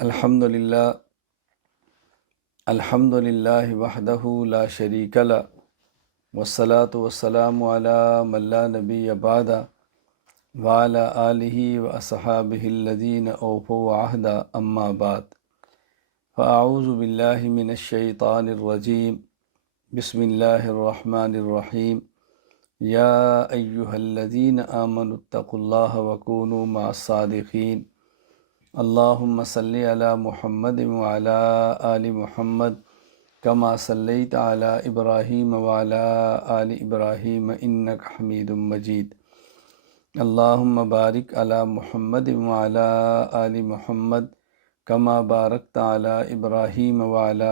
الحمد للہ وحدہ لا شریک لہ والصلاة والسلام علی من لا نبی بعدہ وعلی آلہ واصحابہ الذین اوفوا عہدہ اما بعد فاعوذ باللہ من الشیطان الرجیم بسم اللہ الرحمن الرحیم یا ایہا الذین آمنوا اتقوا اللہ وکونوا مع الصادقین اللہم صلی علی محمد وعلی آل محمد کما صلیت علی ابراہیم وعلی آل ابراہیم انک حمید مجید اللہم بارک علی محمد وعلی آل محمد کما بارکت علی ابراہیم وعلی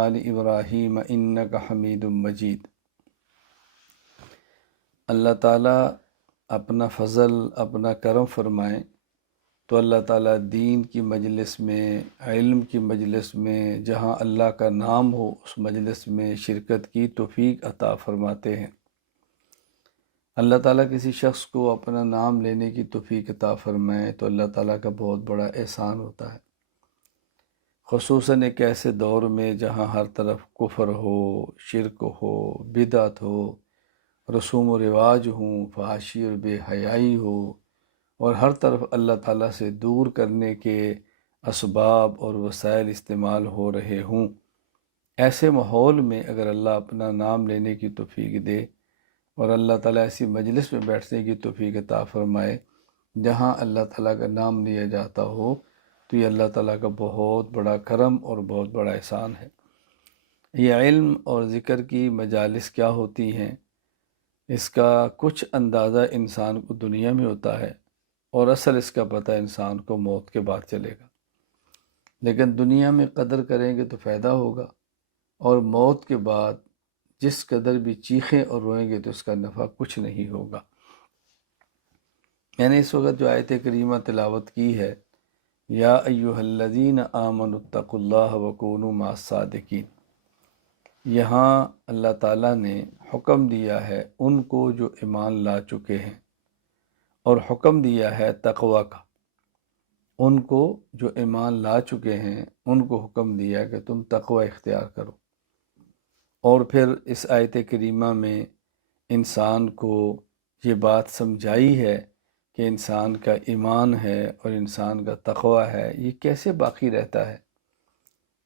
آل ابراہیم انک حمید مجید۔ اللہ تعالیٰ اپنا فضل اپنا کرم فرمائیں تو اللہ تعالیٰ دین کی مجلس میں، علم کی مجلس میں، جہاں اللہ کا نام ہو اس مجلس میں شرکت کی توفیق عطا فرماتے ہیں۔ اللہ تعالیٰ کسی شخص کو اپنا نام لینے کی توفیق عطا فرمائے تو اللہ تعالیٰ کا بہت بڑا احسان ہوتا ہے، خصوصاً ایک ایسے دور میں جہاں ہر طرف کفر ہو، شرک ہو، بدعت ہو، رسوم و رواج ہوں، فحاشی اور بے حیائی ہو، اور ہر طرف اللہ تعالیٰ سے دور کرنے کے اسباب اور وسائل استعمال ہو رہے ہوں۔ ایسے ماحول میں اگر اللہ اپنا نام لینے کی توفیق دے اور اللہ تعالیٰ ایسی مجلس میں بیٹھنے کی توفیق عطا فرمائے جہاں اللہ تعالیٰ کا نام لیا جاتا ہو تو یہ اللہ تعالیٰ کا بہت بڑا کرم اور بہت بڑا احسان ہے۔ یہ علم اور ذکر کی مجالس کیا ہوتی ہیں، اس کا کچھ اندازہ انسان کو دنیا میں ہوتا ہے اور اصل اس کا پتہ انسان کو موت کے بعد چلے گا، لیکن دنیا میں قدر کریں گے تو فائدہ ہوگا، اور موت کے بعد جس قدر بھی چیخیں اور روئیں گے تو اس کا نفع کچھ نہیں ہوگا۔ میں نے اس وقت جو آیت کریمہ تلاوت کی ہے، یا ایہا الذین آمنوا اتقوا اللہ وکونوا مع الصادقین، یہاں اللہ تعالیٰ نے حکم دیا ہے ان کو جو ایمان لا چکے ہیں، اور حکم دیا ہے تقوی کا۔ ان کو جو ایمان لا چکے ہیں ان کو حکم دیا کہ تم تقوی اختیار کرو، اور پھر اس آیت کریمہ میں انسان کو یہ بات سمجھائی ہے کہ انسان کا ایمان ہے اور انسان کا تقوی ہے، یہ کیسے باقی رہتا ہے۔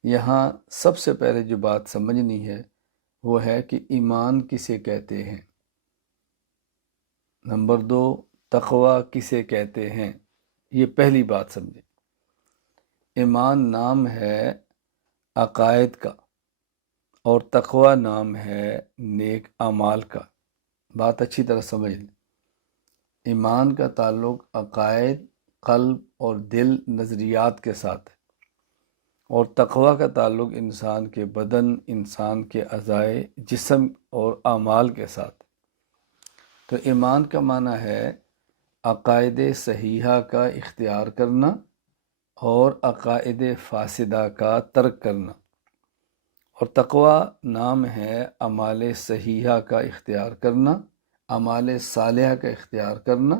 یہاں سب سے پہلے جو بات سمجھنی ہے وہ ہے کہ ایمان کسے کہتے ہیں، نمبر 2 تقوی کسے کہتے ہیں، یہ پہلی بات سمجھیں۔ ایمان نام ہے عقائد کا اور تقوی نام ہے نیک اعمال کا۔ بات اچھی طرح سمجھ لیں، ایمان کا تعلق عقائد، قلب اور دل، نظریات کے ساتھ ہے، اور تقوی کا تعلق انسان کے بدن، انسان کے اعضائے جسم اور اعمال کے ساتھ۔ تو ایمان کا معنی ہے عقائد صحیحہ کا اختیار کرنا اور عقائد فاسدہ کا ترک کرنا، اور تقوی نام ہے اعمال صحیحہ کا اختیار کرنا، اعمال صالحہ کا اختیار کرنا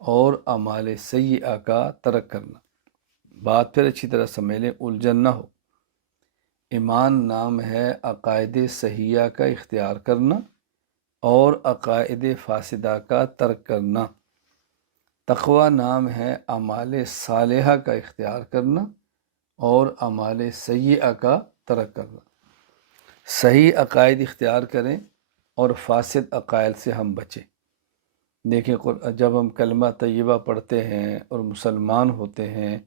اور اعمال سیئہ کا ترک کرنا۔ بات پھر اچھی طرح سمجھ لیں، الجھن نہ ہو۔ ایمان نام ہے عقائد صحیحہ کا اختیار کرنا اور عقائد فاسدہ کا ترک کرنا۔ تقوی نام ہے اعمال صالحہ کا اختیار کرنا اور اعمال سیئہ کا ترک کرنا۔ صحیح عقائد اختیار کریں اور فاسد عقائد سے ہم بچیں۔ دیکھیں جب ہم کلمہ طیبہ پڑھتے ہیں اور مسلمان ہوتے ہیں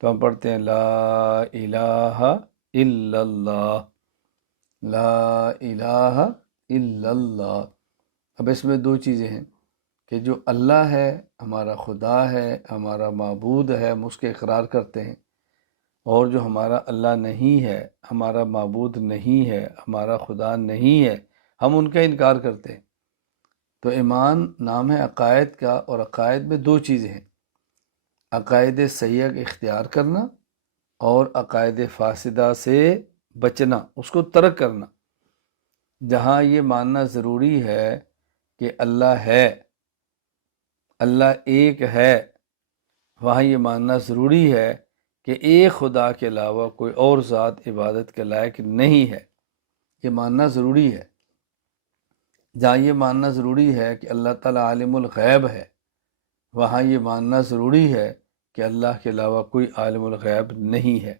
تو ہم پڑھتے ہیں لا الہ الا اللہ، لا الہ الا اللہ۔ اب اس میں 2 چیزیں ہیں کہ جو اللہ ہے، ہمارا خدا ہے، ہمارا معبود ہے، ہم اس کے اقرار کرتے ہیں، اور جو ہمارا اللہ نہیں ہے، ہمارا معبود نہیں ہے، ہمارا خدا نہیں ہے، ہم ان کا انکار کرتے ہیں۔ تو ایمان نام ہے عقائد کا، اور عقائد میں 2 چیزیں ہیں، عقائد صحیحہ کا اختیار کرنا اور عقائد فاسدہ سے بچنا، اس کو ترک کرنا۔ جہاں یہ ماننا ضروری ہے کہ اللہ ہے، اللہ ایک ہے، وہاں یہ ماننا ضروری ہے کہ ایک خدا کے علاوہ کوئی اور ذات عبادت کے لائق نہیں ہے، یہ ماننا ضروری ہے۔ جہاں یہ ماننا ضروری ہے کہ اللہ تعالیٰ عالم الغیب ہے، وہاں یہ ماننا ضروری ہے کہ اللہ کے علاوہ کوئی عالم الغیب نہیں ہے۔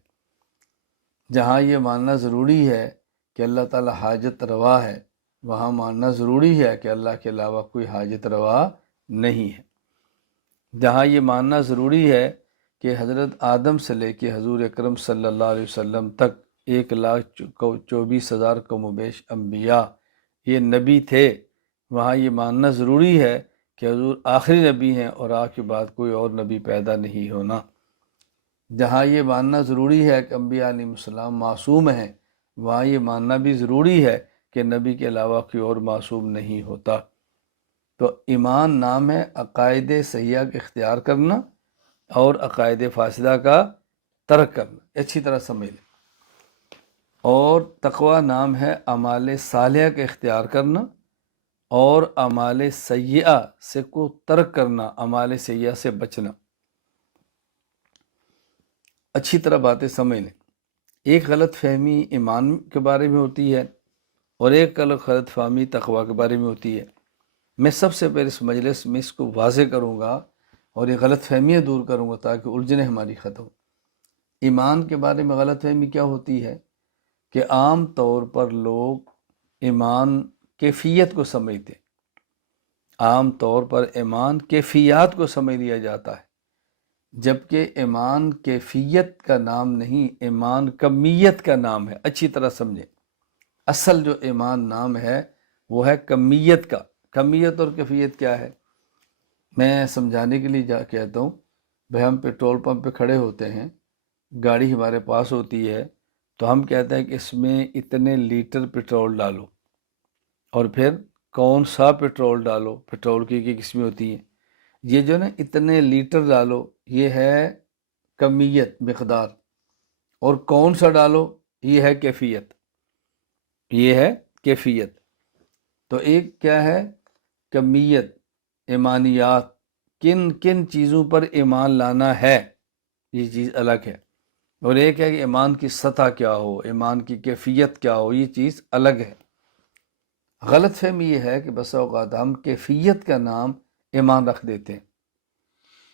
جہاں یہ ماننا ضروری ہے کہ اللہ تعالیٰ حاجت روا ہے، وہاں ماننا ضروری ہے کہ اللہ کے علاوہ کوئی حاجت روا نہیں ہے۔ جہاں یہ ماننا ضروری ہے کہ حضرت آدم سے لے کے حضور اکرم صلی اللہ علیہ وسلم تک 1,24,000 کم و بیش انبیاء یہ نبی تھے، وہاں یہ ماننا ضروری ہے کہ حضور آخری نبی ہیں اور آپ کے بعد کوئی اور نبی پیدا نہیں ہونا۔ جہاں یہ ماننا ضروری ہے کہ انبیاء علیہ السلام معصوم ہیں، وہاں یہ ماننا بھی ضروری ہے کہ نبی کے علاوہ کوئی اور معصوم نہیں ہوتا۔ تو ایمان نام ہے عقائد صحیحہ کا اختیار کرنا اور عقائد فاسدہ کا ترک کرنا، اچھی طرح سمجھ لیں۔ اور تقوی نام ہے اعمال صالحہ کا اختیار کرنا اور اعمال سیئہ سے کو ترک کرنا، اعمال سیئہ سے بچنا۔ اچھی طرح باتیں سمجھ لیں۔ ایک غلط فہمی ایمان کے بارے میں ہوتی ہے اور ایک غلط فہمی تقوی کے بارے میں ہوتی ہے۔ میں سب سے پہلے اس مجلس میں اس کو واضح کروں گا اور یہ غلط فہمیاں دور کروں گا تاکہ الجھنیں ہماری ختم۔ ایمان کے بارے میں غلط فہمی کیا ہوتی ہے کہ عام طور پر لوگ ایمان کیفیت کو سمجھتے ہیں، عام طور پر ایمان کیفیات کو سمجھ لیا جاتا ہے، جبکہ ایمان کیفیت کا نام نہیں، ایمان کمیت کا نام ہے۔ اچھی طرح سمجھیں، اصل جو ایمان نام ہے وہ ہے کمیت کا۔ کمیت اور کیفیت کیا ہے؟ میں سمجھانے کے لیے کہتا ہوں، بھائی ہم پیٹرول پمپ پہ کھڑے ہوتے ہیں، گاڑی ہمارے پاس ہوتی ہے تو ہم کہتے ہیں کہ اس میں اتنے لیٹر پیٹرول ڈالو، اور پھر کون سا پیٹرول ڈالو، پیٹرول کی قسمیں ہوتی ہیں، یہ جو نا اتنے لیٹر ڈالو یہ ہے کمیت، مقدار، اور کون سا ڈالو یہ ہے کیفیت، یہ ہے کیفیت۔ تو ایک کیا ہے کمیت، ایمانیات، کن کن چیزوں پر ایمان لانا ہے، یہ چیز الگ ہے، اور ایک ہے کہ ایمان کی سطح کیا ہو، ایمان کی کیفیت کیا ہو، یہ چیز الگ ہے۔ غلط فہمی یہ ہے کہ بسا اوقات ہم کیفیت کا نام ایمان رکھ دیتے ہیں۔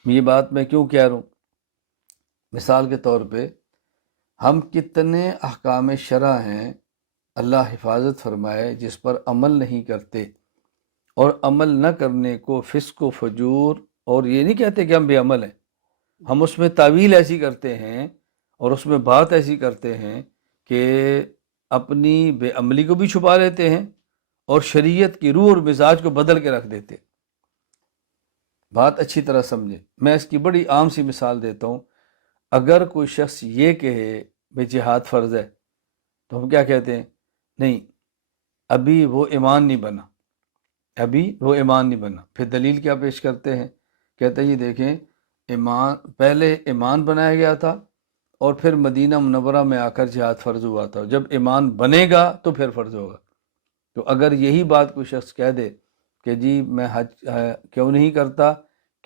یہ بات میں کیوں کہہ رہا ہوں؟ مثال کے طور پہ ہم کتنے احکام شرع ہیں اللہ حفاظت فرمائے جس پر عمل نہیں کرتے، اور عمل نہ کرنے کو فسق و فجور، اور یہ نہیں کہتے کہ ہم بے عمل ہیں، ہم اس میں تعویل ایسی کرتے ہیں اور اس میں بات ایسی کرتے ہیں کہ اپنی بے عملی کو بھی چھپا لیتے ہیں اور شریعت کی روح اور مزاج کو بدل کے رکھ دیتے۔ بات اچھی طرح سمجھیں، میں اس کی بڑی عام سی مثال دیتا ہوں۔ اگر کوئی شخص یہ کہے بھئی جہاد فرض ہے، تو ہم کیا کہتے ہیں؟ نہیں، ابھی وہ ایمان نہیں بنا، ابھی وہ ایمان نہیں بنا۔ پھر دلیل کیا پیش کرتے ہیں؟ کہتے ہیں یہ دیکھیں، ایمان پہلے ایمان بنایا گیا تھا اور پھر مدینہ منورہ میں آ کر جہاد فرض ہوا تھا، جب ایمان بنے گا تو پھر فرض ہوگا۔ تو اگر یہی بات کوئی شخص کہہ دے کہ جی میں حج کیوں نہیں کرتا،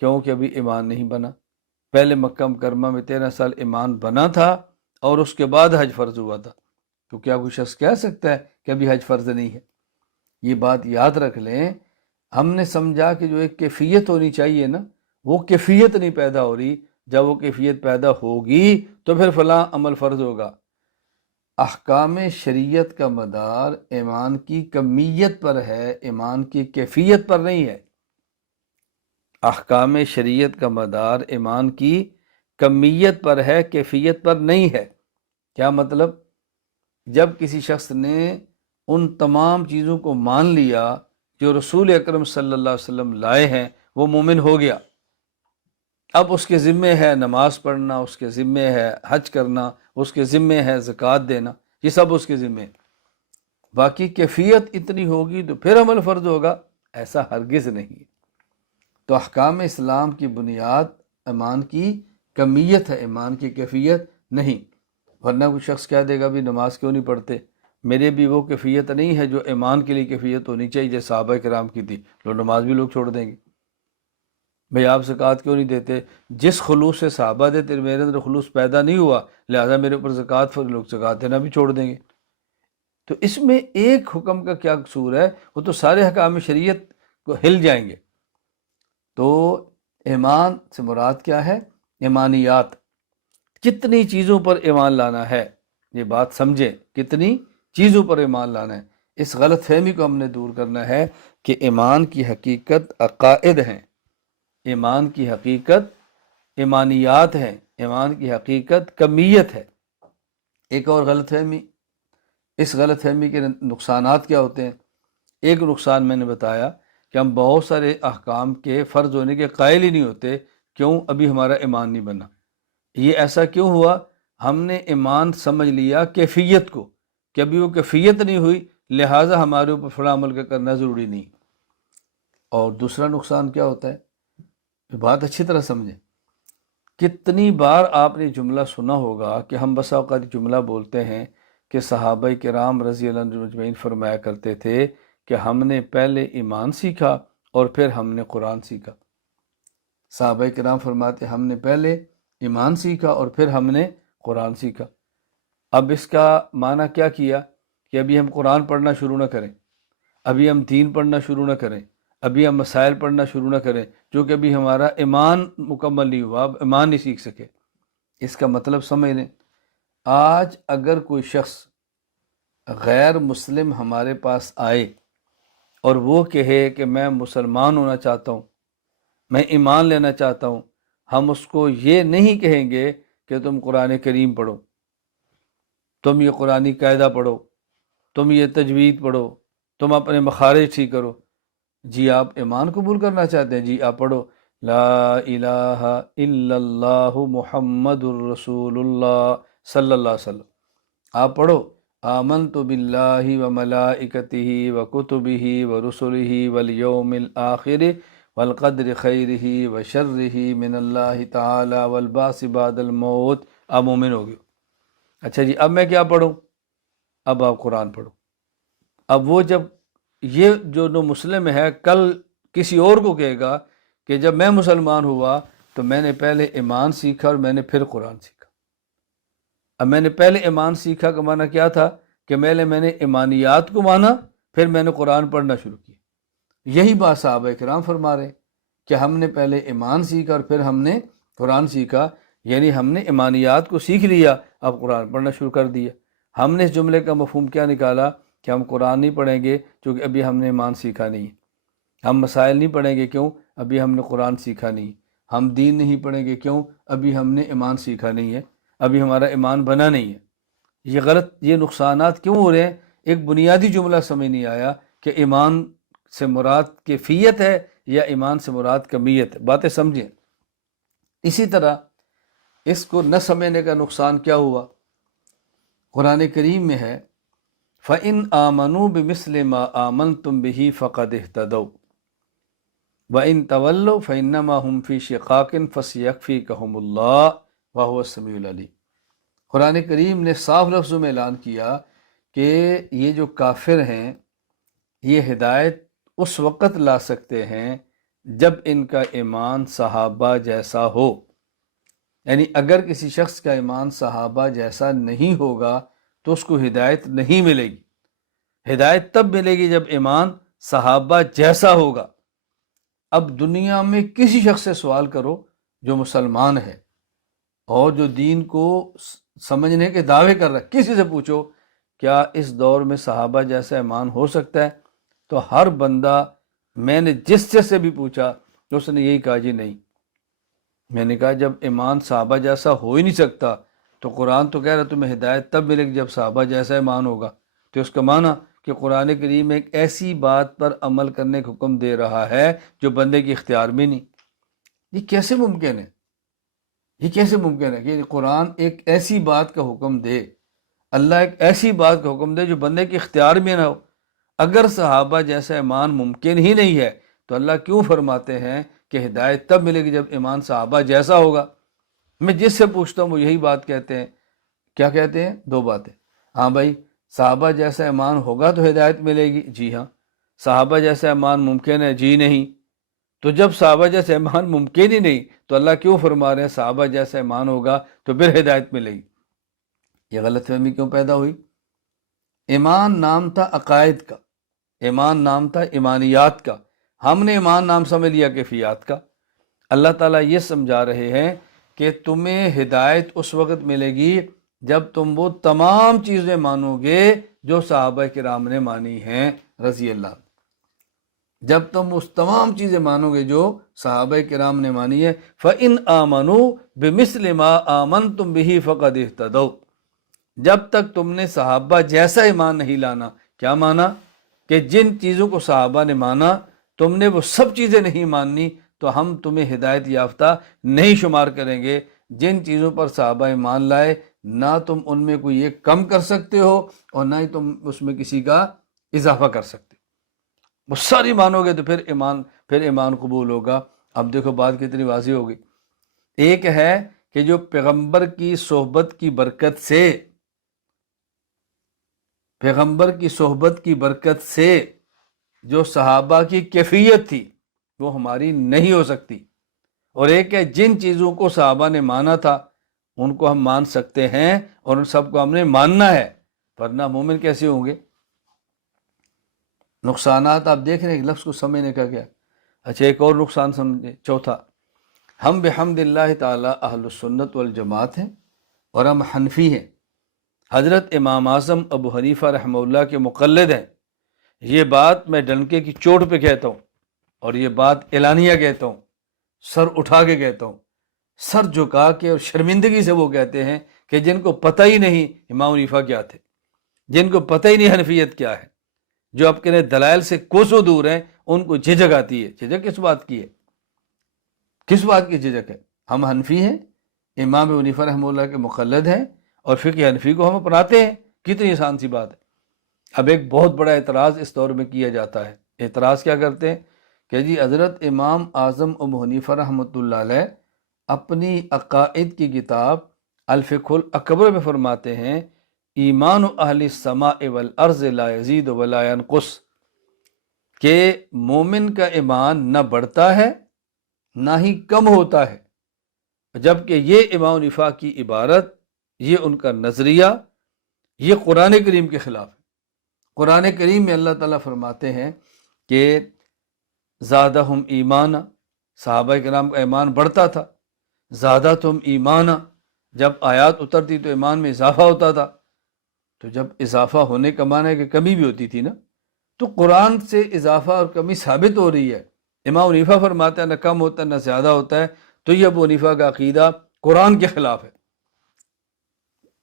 کیونکہ ابھی ایمان نہیں بنا، پہلے مکہ مکرمہ میں 13 سال ایمان بنا تھا اور اس کے بعد حج فرض ہوا تھا، تو کیا کوئی شخص کہہ سکتا ہے کہ ابھی حج فرض نہیں ہے؟ یہ بات یاد رکھ لیں، ہم نے سمجھا کہ جو ایک کیفیت ہونی چاہیے نا، وہ کیفیت نہیں پیدا ہو رہی۔ جب وہ کیفیت پیدا ہوگی تو پھر فلاں عمل فرض ہوگا۔ احکام شریعت کا مدار ایمان کی کمیت پر ہے، ایمان کی کیفیت پر نہیں ہے۔ احکام شریعت کا مدار ایمان کی کمیت پر ہے، کیفیت پر نہیں ہے۔ کیا مطلب؟ جب کسی شخص نے ان تمام چیزوں کو مان لیا جو رسول اکرم صلی اللہ علیہ وسلم لائے ہیں، وہ مومن ہو گیا۔ اب اس کے ذمے ہے نماز پڑھنا، اس کے ذمے ہے حج کرنا، اس کے ذمے ہے زکوٰۃ دینا، یہ سب اس کے ذمے۔ باقی کیفیت اتنی ہوگی تو پھر عمل فرض ہوگا، ایسا ہرگز نہیں۔ تو احکام اسلام کی بنیاد ایمان کی کمیت ہے، ایمان کی کیفیت نہیں۔ ورنہ کوئی شخص کہہ دے گا بھی نماز کیوں نہیں پڑھتے، میرے بھی وہ کیفیت نہیں ہے جو ایمان کے لیے کیفیت ہونی چاہیے، جیسے صحابہ کرام کی تھی، لوگ نماز بھی لوگ چھوڑ دیں گے۔ بھئی آپ زکوٰۃ کیوں نہیں دیتے؟ جس خلوص سے صحابہ دیتے میرے اندر خلوص پیدا نہیں ہوا، لہٰذا میرے اوپر زکوٰۃ لوگ زکوٰۃ دینا بھی چھوڑ دیں گے۔ تو اس میں ایک حکم کا کیا قصور ہے؟ وہ تو سارے حکام شریعت کو ہل جائیں گے۔ تو ایمان سے مراد کیا ہے؟ ایمانیات، کتنی چیزوں پر ایمان لانا ہے، یہ بات سمجھیں، کتنی چیزوں پر ایمان لانا ہے۔ اس غلط فہمی کو ہم نے دور کرنا ہے کہ ایمان کی حقیقت عقائد ہیں، ایمان کی حقیقت ایمانیات ہیں، ایمان کی حقیقت کمیت ہے۔ ایک اور غلط فہمی، اس غلط فہمی کے نقصانات کیا ہوتے ہیں؟ ایک نقصان میں نے بتایا کہ ہم بہت سارے احکام کے فرض ہونے کے قائل ہی نہیں ہوتے۔ کیوں؟ ابھی ہمارا ایمان نہیں بنا۔ یہ ایسا کیوں ہوا؟ ہم نے ایمان سمجھ لیا کیفیت کو، کہ ابھی وہ کیفیت نہیں ہوئی، لہٰذا ہمارے اوپر فلاں عمل کا کرنا ضروری نہیں۔ اور دوسرا نقصان کیا ہوتا ہے؟ بات اچھی طرح سمجھیں۔ کتنی بار آپ نے جملہ سنا ہوگا کہ ہم بسا اوقات جملہ بولتے ہیں کہ صحابہ کرام رضی اللہ عنہم اجمعین فرمایا کرتے تھے کہ ہم نے پہلے ایمان سیکھا اور پھر ہم نے قرآن سیکھا۔ صحابہ کرام فرماتے ہم نے پہلے ایمان سیکھا اور پھر ہم نے قرآن سیکھا۔ اب اس کا معنی کیا کیا کہ ابھی ہم قرآن پڑھنا شروع نہ کریں، ابھی ہم دین پڑھنا شروع نہ کریں، ابھی ہم مسائل پڑھنا شروع نہ کریں، کیونکہ ابھی ہمارا ایمان مکمل نہیں ہوا، اب ایمان نہیں سیکھ سکے۔ اس کا مطلب سمجھ لیں، آج اگر کوئی شخص غیر مسلم ہمارے پاس آئے اور وہ کہے کہ میں مسلمان ہونا چاہتا ہوں، میں ایمان لینا چاہتا ہوں، ہم اس کو یہ نہیں کہیں گے کہ تم قرآن کریم پڑھو، تم یہ قرآنی قاعدہ پڑھو، تم یہ تجوید پڑھو، تم اپنے مخارج ٹھیک کرو۔ جی آپ ایمان قبول کرنا چاہتے ہیں، جی آپ پڑھو لا الہ الا اللہ محمد الرسول اللہ صلی اللہ علیہ وسلم۔ آپ پڑھو آمنت باللہ وملائکتہ وکتبہ ورسلہ والیوم الآخر والقدر خیرہ وشرہ من اللہ تعالی والبعث بعد الموت۔ آپ مومن ہو گئے۔ اچھا جی اب میں کیا پڑھوں؟ اب آپ قرآن پڑھو۔ اب وہ جب یہ جو نو مسلم ہے کل کسی اور کو کہے گا کہ جب میں مسلمان ہوا تو میں نے پہلے ایمان سیکھا اور میں نے پھر قرآن سیکھا۔ اب میں نے پہلے ایمان سیکھا کا معنی کیا تھا کہ میں نے ایمانیات کو مانا، پھر میں نے قرآن پڑھنا شروع کیا۔ یہی بات صحابہ کرام فرما رہے کہ ہم نے پہلے ایمان سیکھا اور پھر ہم نے قرآن سیکھا، یعنی ہم نے ایمانیات کو سیکھ لیا، اب قرآن پڑھنا شروع کر دیا۔ ہم نے اس جملے کا مفہوم کیا نکالا کہ ہم قرآن نہیں پڑھیں گے کیونکہ ابھی ہم نے ایمان سیکھا نہیں، ہم مسائل نہیں پڑھیں گے کیوں؟ ابھی ہم نے قرآن سیکھا نہیں، ہم دین نہیں پڑھیں گے کیوں؟ ابھی ہم نے ایمان سیکھا نہیں ہے، ابھی ہمارا ایمان بنا نہیں ہے۔ یہ غلط، یہ نقصانات کیوں ہو رہے ہیں؟ ایک بنیادی جملہ سمجھ نہیں آیا کہ ایمان سے مراد کیفیت ہے یا ایمان سے مراد کمیت ہے۔ باتیں سمجھیں۔ اسی طرح اس کو نہ سمجھنے کا نقصان کیا ہوا؟ قرآن کریم میں ہے فَإِنْ آمَنُوا بِمِثْلِ مَا آمَنْتُمْ بِهِ فَقَدِ اهْتَدَوْا وَإِنْ تَوَلَّوْا فَإِنَّمَا هُمْ فِي شِقَاقٍ فَسَيَكْفِيكَهُمُ اللَّهُ وَهُوَ السَّمِيعُ الْعَلِيمُ۔ قرآن کریم نے صاف لفظوں میں اعلان کیا کہ یہ جو کافر ہیں یہ ہدایت اس وقت لا سکتے ہیں جب ان کا ایمان صحابہ جیسا ہو، یعنی اگر کسی شخص کا ایمان صحابہ جیسا نہیں ہوگا تو اس کو ہدایت نہیں ملے گی۔ ہدایت تب ملے گی جب ایمان صحابہ جیسا ہوگا۔ اب دنیا میں کسی شخص سے سوال کرو جو مسلمان ہے اور جو دین کو سمجھنے کے دعوے کر رہا ہے، کسی سے پوچھو کیا اس دور میں صحابہ جیسا ایمان ہو سکتا ہے؟ تو ہر بندہ، میں نے جس سے بھی پوچھا تو اس نے یہی کہا جی نہیں۔ میں نے کہا جب ایمان صحابہ جیسا ہو ہی نہیں سکتا تو قرآن تو کہہ رہا تمہیں ہدایت تب ملے گی جب صحابہ جیسا ایمان ہوگا۔ تو اس کا معنی کہ قرآن کریم ایک ایسی بات پر عمل کرنے کا حکم دے رہا ہے جو بندے کے اختیار میں نہیں۔ یہ کیسے ممکن ہے؟ یہ کیسے ممکن ہے کہ قرآن ایک ایسی بات کا حکم دے، اللہ ایک ایسی بات کا حکم دے جو بندے کے اختیار میں نہ ہو؟ اگر صحابہ جیسا ایمان ممکن ہی نہیں ہے تو اللہ کیوں فرماتے ہیں کہ ہدایت تب ملے گی جب ایمان صحابہ جیسا ہوگا؟ میں جس سے پوچھتا ہوں وہ یہی بات کہتے ہیں۔ کیا کہتے ہیں؟ دو باتیں۔ ہاں بھائی صحابہ جیسا ایمان ہوگا تو ہدایت ملے گی، جی ہاں۔ صحابہ جیسا ایمان ممکن ہے، جی نہیں۔ تو جب صحابہ جیسا ایمان ممکن ہی نہیں تو اللہ کیوں فرما رہے ہیں صحابہ جیسا ایمان ہوگا تو پھر ہدایت ملے گی؟ یہ غلط فہمی کیوں پیدا ہوئی؟ ایمان نام تھا عقائد کا، ایمان نام تھا ایمانیات کا، ہم نے ایمان نام سمجھ لیا کیفیات کا۔ اللہ تعالیٰ یہ سمجھا رہے ہیں کہ تمہیں ہدایت اس وقت ملے گی جب تم وہ تمام چیزیں مانو گے جو صحابہ کرام نے مانی ہیں رضی اللہ عنہ۔ جب تم اس تمام چیزیں مانو گے جو صحابہ کرام نے مانی ہے، فَإِنْ آمَنُوا بِمِثْلِ مَا آمَنْتُمْ بِهِ فَقَدِ اهْتَدَوْا۔ جب تک تم نے صحابہ جیسا ایمان نہیں لانا، کیا مانا؟ کہ جن چیزوں کو صحابہ نے مانا تم نے وہ سب چیزیں نہیں ماننی تو ہم تمہیں ہدایت یافتہ نہیں شمار کریں گے۔ جن چیزوں پر صحابہ ایمان لائے نہ تم ان میں کوئی ایک کم کر سکتے ہو اور نہ ہی تم اس میں کسی کا اضافہ کر سکتے، وہ ساری مانو گے تو پھر ایمان قبول ہوگا۔ اب دیکھو بات کتنی واضح ہوگی۔ ایک ہے کہ جو پیغمبر کی صحبت کی برکت سے، پیغمبر کی صحبت کی برکت سے جو صحابہ کی کیفیت تھی وہ ہماری نہیں ہو سکتی، اور ایک ہے جن چیزوں کو صحابہ نے مانا تھا ان کو ہم مان سکتے ہیں اور ان سب کو ہم نے ماننا ہے، ورنہ مومن کیسے ہوں گے؟ نقصانات آپ دیکھ رہے ہیں، لفظ کو سمجھنے کا کیا؟ اچھا ایک اور نقصان سمجھے، چوتھا، ہم بحمد اللہ تعالی اہل السنت والجماعت ہیں اور ہم حنفی ہیں، حضرت امام اعظم ابو حنیفہ رحمہ اللہ کے مقلد ہیں۔ یہ بات میں ڈنکے کی چوٹ پہ کہتا ہوں اور یہ بات اعلانیہ کہتا ہوں، سر اٹھا کے کہتا ہوں، سر جھکا کے اور شرمندگی سے وہ کہتے ہیں کہ جن کو پتہ ہی نہیں امام حنیفہ کیا تھے، جن کو پتہ ہی نہیں حنفیت کیا ہے، جو اپنے دلائل سے کوسوں دور ہیں، ان کو جھجک آتی ہے۔ جھجک کس بات کی ہے؟ کس بات کی جھجک ہے؟ ہم حنفی ہیں، امام ابو حنیفہ رحمہ اللہ کے مقلد ہیں اور فقہ حنفی کو ہم اپناتے ہیں، کتنی آسان سی بات ہے۔ اب ایک بہت بڑا اعتراض اس دور میں کیا جاتا ہے، اعتراض کیا کرتے ہیں کہ جی حضرت امام اعظم ابو حنیفہ رحمۃ اللہ علیہ اپنی عقائد کی کتاب الفقہ الاکبر میں فرماتے ہیں ایمان اہل السماء والارض لا یزید ولا ینقص، کہ مومن کا ایمان نہ بڑھتا ہے نہ ہی کم ہوتا ہے، جبکہ یہ امام حنیفہ کی عبارت، یہ ان کا نظریہ، یہ قرآن کریم کے خلاف ہے۔ قرآن کریم میں اللہ تعالیٰ فرماتے ہیں کہ زادہم ایمانا، صحابہ کرام کا ایمان بڑھتا تھا، زادتہم ایمانا، جب آیات اترتی تو ایمان میں اضافہ ہوتا تھا، تو جب اضافہ ہونے کا معنی ہے کہ کمی بھی ہوتی تھی نا، تو قرآن سے اضافہ اور کمی ثابت ہو رہی ہے۔ امام حنیفہ فرماتا ہے نہ کم ہوتا ہے نہ زیادہ ہوتا ہے، تو یہ ابو حنیفہ کا عقیدہ قرآن کے خلاف ہے،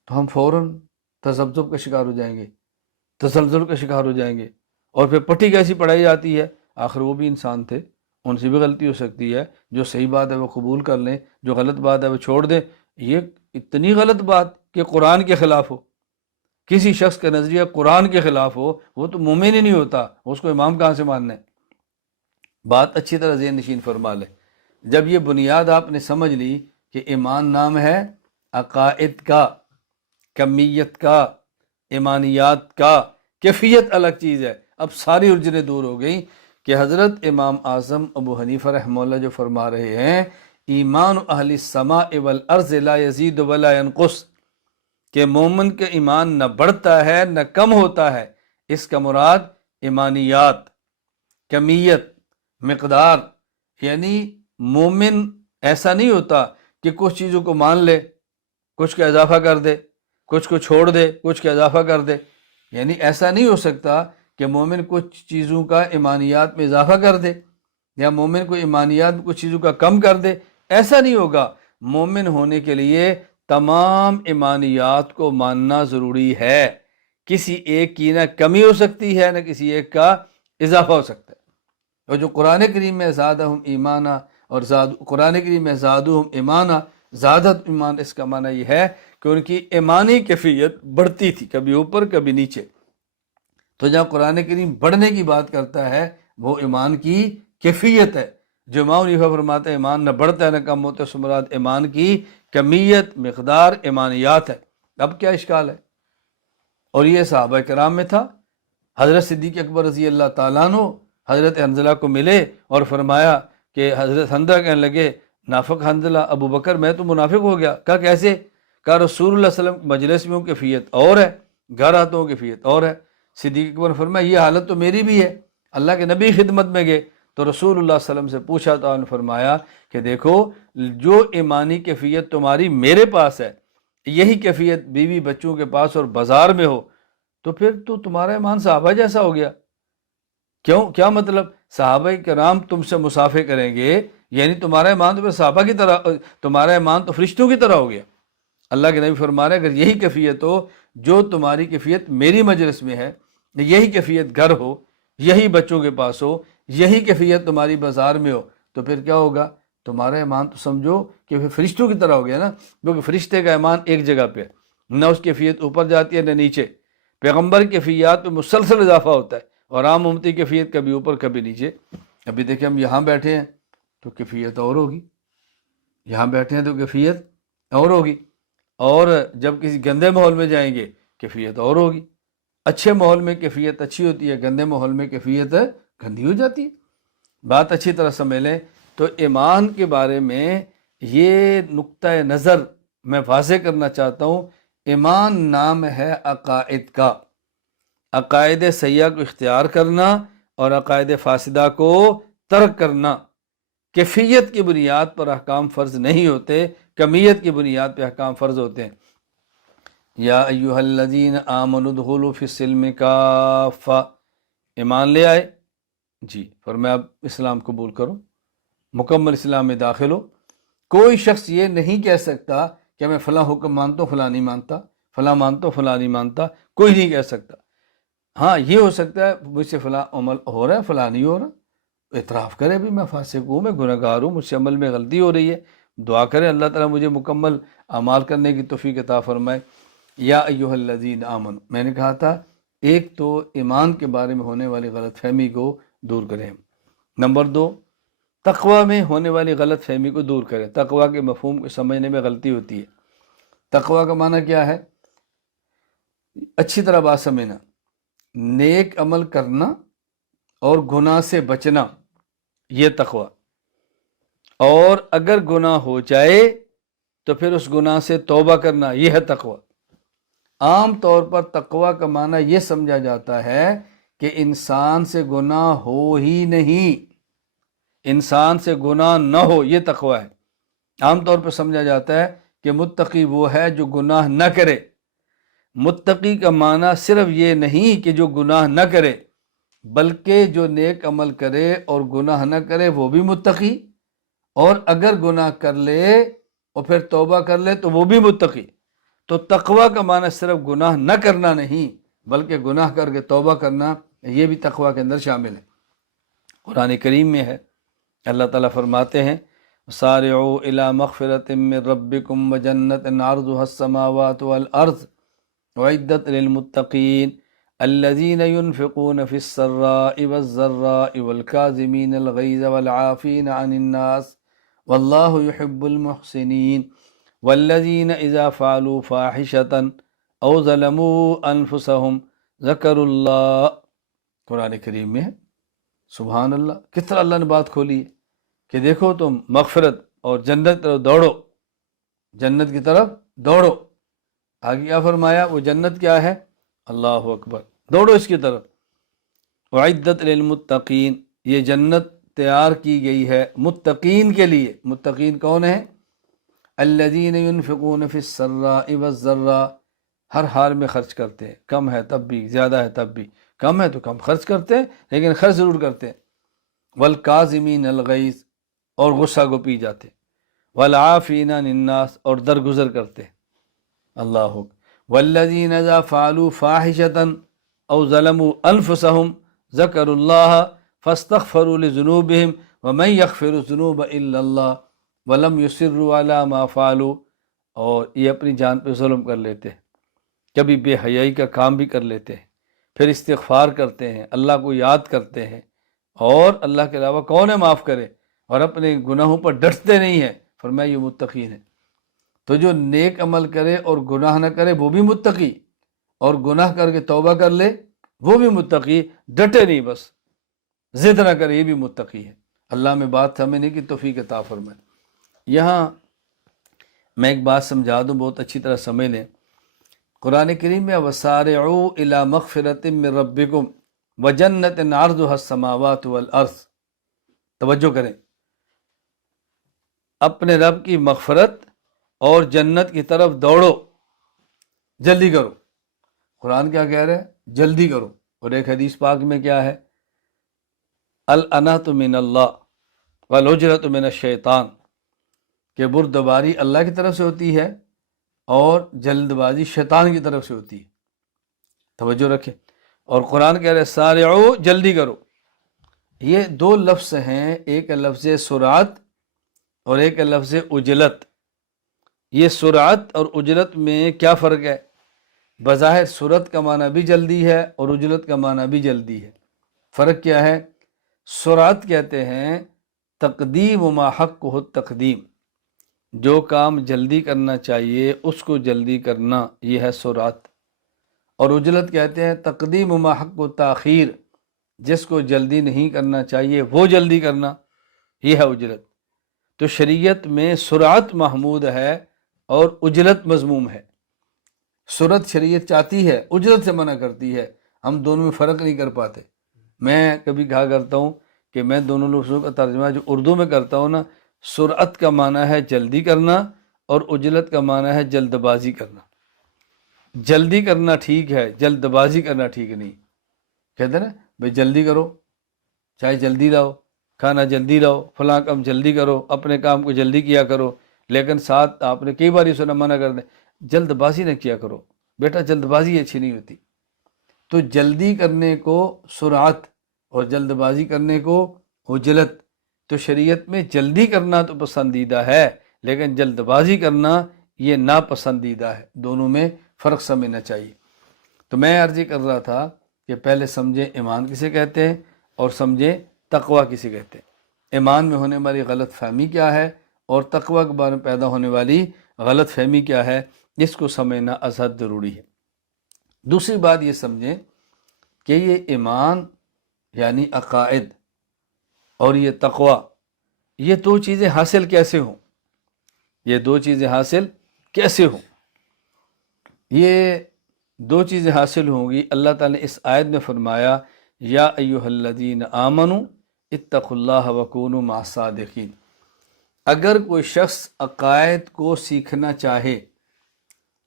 تو ہم فوراً تذبذب کا شکار ہو جائیں گے، تسلسل کا شکار ہو جائیں گے، اور پھر پٹھی کیسی پڑھائی جاتی ہے، آخر وہ بھی انسان تھے، ان سے بھی غلطی ہو سکتی ہے، جو صحیح بات ہے وہ قبول کر لیں، جو غلط بات ہے وہ چھوڑ دیں۔ یہ اتنی غلط بات کہ قرآن کے خلاف ہو، کسی شخص کا نظریہ قرآن کے خلاف ہو، وہ تو مومن ہی نہیں ہوتا، اس کو امام کہاں سے ماننا ہے؟ بات اچھی طرح ذہن نشین فرما لیں۔ جب یہ بنیاد آپ نے سمجھ لی کہ ایمان نام ہے عقائد کا، کمیت کا، ایمانیات کا، کیفیت الگ چیز ہے، اب ساری الجھنیں دور ہو گئیں کہ حضرت امام اعظم ابو حنیفہ رحمہ اللہ جو فرما رہے ہیں ایمان اہل السماء والارض لا یزید ولا ینقص، کہ مومن کا ایمان نہ بڑھتا ہے نہ کم ہوتا ہے، اس کا مراد ایمانیات، کمیت، مقدار، یعنی مومن ایسا نہیں ہوتا کہ کچھ چیزوں کو مان لے، کچھ کا اضافہ کر دے، کچھ کو چھوڑ دے، کچھ کا اضافہ کر دے، یعنی ایسا نہیں ہو سکتا کہ مومن کچھ چیزوں کا ایمانیات میں اضافہ کر دے یا مومن کو ایمانیات میں کچھ چیزوں کا کم کر دے، ایسا نہیں ہوگا۔ مومن ہونے کے لیے تمام ایمانیات کو ماننا ضروری ہے، کسی ایک کی نہ کمی ہو سکتی ہے نہ کسی ایک کا اضافہ ہو سکتا ہے۔ اور جو قرآن کریم میں زادہم ایمانا اور قرآن کریم میں زادہم ایمانا، زادت ایمان، اس کا معنی یہ ہے کہ ان کی ایمانی کیفیت بڑھتی تھی، کبھی اوپر کبھی نیچے۔ تو جہاں قرآن کریم بڑھنے کی بات کرتا ہے وہ ایمان کی کیفیت ہے۔ جو امام حنیفہ فرماتا ہے ایمان نہ بڑھتا ہے نہ کم ہوتا ہے، اس سے مراد ایمان کی کمیت، مقدار، ایمانیات ہے۔ اب کیا اشکال ہے؟ اور یہ صحابہ کرام میں تھا۔ حضرت صدیق اکبر رضی اللہ تعالیٰ عنہ حضرت حنظلہ کو ملے اور فرمایا کہ حضرت حنظلہ کہنے لگے نافق حنظلہ ابو بکر میں تو منافق ہو گیا. کہا کیسے؟ کہا رسول اللہ صلی اللہ علیہ وسلم مجلس میں ہوں کیفیت اور ہے، گھر آتا ہوں کیفیت اور ہے. صدیق اکبر نے فرمایا یہ حالت تو میری بھی ہے. اللہ کے نبی خدمت میں گئے تو رسول اللہ صلی اللہ علیہ وسلم سے پوچھا تو آپ نے فرمایا کہ دیکھو جو ایمانی کیفیت تمہاری میرے پاس ہے، یہی کیفیت بیوی بچوں کے پاس اور بازار میں ہو تو پھر تو تمہارا ایمان صحابہ جیسا ہو گیا. کیوں؟ کیا مطلب؟ صحابہ کرام تم سے مصافحہ کریں گے یعنی تمہارا ایمان تو پھر صحابہ کی طرح، تمہارا ایمان تو فرشتوں کی طرح ہو گیا. اللہ کے نبی فرما رہے ہیں اگر یہی کیفیت ہو جو تمہاری کیفیت میری مجلس میں ہے، یہی کیفیت گھر ہو، یہی بچوں کے پاس ہو، یہی کیفیت تمہاری بازار میں ہو تو پھر کیا ہوگا؟ تمہارا ایمان تو سمجھو کہ پھر فرشتوں کی طرح ہو گیا نا، کیونکہ فرشتے کا ایمان ایک جگہ پہ ہے، نہ اس کیفیت اوپر جاتی ہے نہ نیچے. پیغمبر کیفیات میں مسلسل اضافہ ہوتا ہے اور عام امتی کیفیت کبھی اوپر کبھی نیچے. ابھی دیکھیں ہم یہاں بیٹھے ہیں تو کیفیت اور ہوگی، یہاں بیٹھے ہیں تو کیفیت اور ہوگی، اور جب کسی گندے ماحول میں جائیں گے کیفیت اور ہوگی. اچھے ماحول میں کیفیت اچھی ہوتی ہے، گندے ماحول میں کیفیت گندی ہو جاتی ہے. بات اچھی طرح سمجھ لیں. تو ایمان کے بارے میں یہ نقطہ نظر میں واضح کرنا چاہتا ہوں. ایمان نام ہے عقائد کا، عقائد سیاح کو اختیار کرنا اور عقائد فاسدہ کو ترک کرنا. کیفیت کی بنیاد پر احکام فرض نہیں ہوتے، کمیت کی بنیاد پہ احکام فرض ہوتے ہیں. یا ایہا الذین آمنوا ادخلوا فی السلم کافہ، ایمان لے آئے جی، فرمایا اب اسلام قبول کرو، مکمل اسلام میں داخل ہو. کوئی شخص یہ نہیں کہہ سکتا کہ میں فلاں حکم مانتا ہوں فلاں نہیں مانتا، فلاں مانتا ہوں فلاں نہیں مانتا، کوئی نہیں کہہ سکتا. ہاں یہ ہو سکتا ہے مجھ سے فلاں عمل ہو رہا ہے فلاں نہیں ہو رہا، اعتراف کرے بھی میں فاسق ہوں، میں گناہ گار ہوں، مجھ سے عمل میں غلطی ہو رہی ہے، دعا کرے اللہ تعالیٰ مجھے مکمل اعمال کرنے کی توفیق عطا فرمائے. یا ایہا الذین آمنوا، میں نے کہا تھا ایک تو ایمان کے بارے میں ہونے والی غلط فہمی کو دور کریں. نمبر 2، تقوی میں ہونے والی غلط فہمی کو دور کریں. تقوی کے مفہوم کو سمجھنے میں غلطی ہوتی ہے. تقوی کا معنی کیا ہے؟ اچھی طرح بات سمجھنا، نیک عمل کرنا اور گناہ سے بچنا، یہ تقوی. اور اگر گناہ ہو جائے تو پھر اس گناہ سے توبہ کرنا، یہ ہے تقوی. عام طور پر تقوی کا معنی یہ سمجھا جاتا ہے کہ انسان سے گناہ ہو ہی نہیں، انسان سے گناہ نہ ہو، یہ تقوی ہے. عام طور پر سمجھا جاتا ہے کہ متقی وہ ہے جو گناہ نہ کرے. متقی کا معنی صرف یہ نہیں کہ جو گناہ نہ کرے، بلکہ جو نیک عمل کرے اور گناہ نہ کرے وہ بھی متقی، اور اگر گناہ کر لے اور پھر توبہ کر لے تو وہ بھی متقی. تو تقوی کا معنی صرف گناہ نہ کرنا نہیں بلکہ گناہ کر کے توبہ کرنا، یہ بھی تقوی کے اندر شامل ہے. قرآن کریم میں ہے، اللہ تعالیٰ فرماتے ہیں سارعوا الی مغفرۃ من ربکم وجنۃ عرضها السماوات والارض اعدت للمتقین الذین ينفقون فی السراء والضراء والکاظمین الغیظ والعافین عن الناس واللہ یحب المحسنین والذین اذا فعلوا فاحشۃ او ظلموا انفسهم ذکروا اللہ. قرآن کریم میں ہے. سبحان اللہ، کس طرح اللہ نے بات کھولی ہے کہ دیکھو تم مغفرت اور جنت کی طرف دوڑو، جنت کی طرف دوڑو. آگے کیا فرمایا؟ وہ جنت کیا ہے؟ اللہ اکبر، دوڑو اس کی طرف. اعدت للمتقین، یہ جنت تیار کی گئی ہے متقین کے لیے. متقین کون ہیں؟ الذین ينفقون فی السراء والضراء، ہر حال میں خرچ کرتے ہیں، کم ہے تب بھی، زیادہ ہے تب بھی، کم ہے تو کم خرچ کرتے ہیں لیکن خرچ ضرور کرتے ہیں. والکاظمین الغیظ، اور غصہ کو پی جاتے ہیں. والعافین عن الناس، اور درگزر کرتے ہیں. اللہ اکبر. والذین اذا فعلوا فاحشۃ او ظلموا انفسهم ذکروا اللہ فاستغفروا لذنوبهم ومن یغفر الذنوب الا اللہ ولم یصروا علی ما فعلوا. اور یہ اپنی جان پہ ظلم کر لیتے ہیں، کبھی بے حیائی کا کام بھی کر لیتے ہیں، پھر استغفار کرتے ہیں، اللہ کو یاد کرتے ہیں، اور اللہ کے علاوہ کون ہے معاف کرے، اور اپنے گناہوں پر ڈٹتے نہیں ہیں. فرمایا یہ متقین ہیں. تو جو نیک عمل کرے اور گناہ نہ کرے وہ بھی متقی، اور گناہ کر کے توبہ کر لے وہ بھی متقی، ڈٹے نہیں بس ضد نہ کرے، یہ بھی متقی ہے. اللہ میں بات سمجھنے کی توفیق عطا فرمائے۔ یہاں میں ایک بات سمجھا دوں، بہت اچھی طرح سمجھ لیں۔ قرآن کریم میں وَسَارِعُوا إِلَى مَغْفِرَةٍ مِّن رَبِّكُمْ وَجَنَّةٍ عَرْضُهَا السَّمَاوَاتُ وَالْأَرْضُ، توجہ کریں، اپنے رب کی مغفرت اور جنت کی طرف دوڑو، جلدی کرو۔ قرآن کیا کہہ رہا ہے؟ جلدی کرو۔ اور ایک حدیث پاک میں کیا ہے؟ الانۃ من اللہ والعجلۃ من الشیطان، کہ بردباری اللہ کی طرف سے ہوتی ہے اور جلد بازی شیطان کی طرف سے ہوتی ہے۔ توجہ رکھیں۔ اور قرآن کہہ رہے سارعو، جلدی کرو۔ یہ دو لفظ ہیں، ایک لفظ سرعت اور ایک لفظ عجلت۔ یہ سرعت اور عجلت میں کیا فرق ہے؟ بظاہر سرعت کا معنی بھی جلدی ہے اور عجلت کا معنی بھی جلدی ہے۔ فرق کیا ہے؟ سرعت کہتے ہیں تقدیم ما حقہ التقدیم، جو کام جلدی کرنا چاہیے اس کو جلدی کرنا، یہ ہے سرعت۔ اور عجلت کہتے ہیں تقدیم ما حق التاخیر، جس کو جلدی نہیں کرنا چاہیے وہ جلدی کرنا، یہ ہے عجلت۔ تو شریعت میں سرعت محمود ہے اور عجلت مذموم ہے۔ سرعت شریعت چاہتی ہے، عجلت سے منع کرتی ہے۔ ہم دونوں میں فرق نہیں کر پاتے۔ میں کبھی کہا کرتا ہوں کہ میں دونوں لفظوں کا ترجمہ جو اردو میں کرتا ہوں نا، سرعت کا معنی ہے جلدی کرنا اور عجلت کا معنی ہے جلد بازی کرنا۔ جلدی کرنا ٹھیک ہے، جلد بازی کرنا ٹھیک نہیں۔ کہتے ہیں نا بھائی جلدی کرو، چاہے جلدی لاؤ، کھانا جلدی لاؤ، فلاں کام جلدی کرو، اپنے کام کو جلدی کیا کرو، لیکن ساتھ آپ نے کئی بار یہ سنا منع کر دیں جلد بازی نہ کیا کرو، بیٹا جلد بازی اچھی نہیں ہوتی۔ تو جلدی کرنے کو سرعت اور جلد بازی کرنے کو عجلت۔ تو شریعت میں جلدی کرنا تو پسندیدہ ہے، لیکن جلد بازی کرنا یہ ناپسندیدہ ہے۔ دونوں میں فرق سمجھنا چاہیے۔ تو میں عرض کر رہا تھا کہ پہلے سمجھیں ایمان کسے کہتے ہیں اور سمجھیں تقوی کسے کہتے ہیں۔ ایمان میں ہونے والی غلط فہمی کیا ہے اور تقوی کے بارے میں پیدا ہونے والی غلط فہمی کیا ہے، اس کو سمجھنا ازحد ضروری ہے۔ دوسری بات یہ سمجھیں کہ یہ ایمان یعنی عقائد اور یہ تقوی، یہ دو چیزیں حاصل کیسے ہوں؟ یہ دو چیزیں حاصل کیسے ہوں؟ یہ دو چیزیں حاصل ہوں گی۔ اللہ تعالیٰ نے اس آیت میں فرمایا یا ایھا الذین آمنوا اتقوا اللہ وکونوا مع الصادقین۔ اگر کوئی شخص عقائد کو سیکھنا چاہے،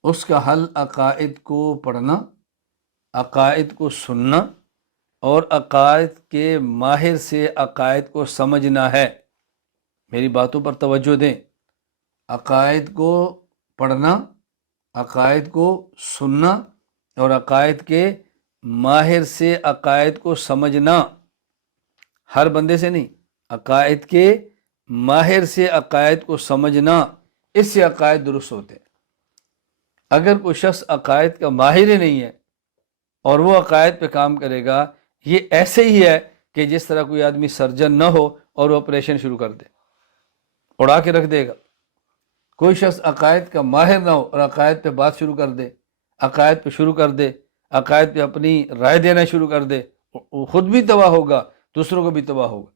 اس کا حل عقائد کو پڑھنا، عقائد کو سننا اور عقائد کے ماہر سے عقائد کو سمجھنا ہے۔ میری باتوں پر توجہ دیں۔ عقائد کو پڑھنا، عقائد کو سننا اور عقائد کے ماہر سے عقائد کو سمجھنا، ہر بندے سے نہیں، عقائد کے ماہر سے عقائد کو سمجھنا، اس سے عقائد درست ہوتے ہیں۔ اگر کوئی شخص عقائد کا ماہر ہی نہیں ہے اور وہ عقائد پہ کام کرے گا، یہ ایسے ہی ہے کہ جس طرح کوئی آدمی سرجن نہ ہو اور وہ آپریشن شروع کر دے، اڑا کے رکھ دے گا۔ کوئی شخص عقائد کا ماہر نہ ہو اور عقائد پہ بات شروع کر دے، عقائد پہ شروع کر دے، عقائد پہ اپنی رائے دینا شروع کر دے، وہ خود بھی تباہ ہوگا، دوسروں کو بھی تباہ ہوگا۔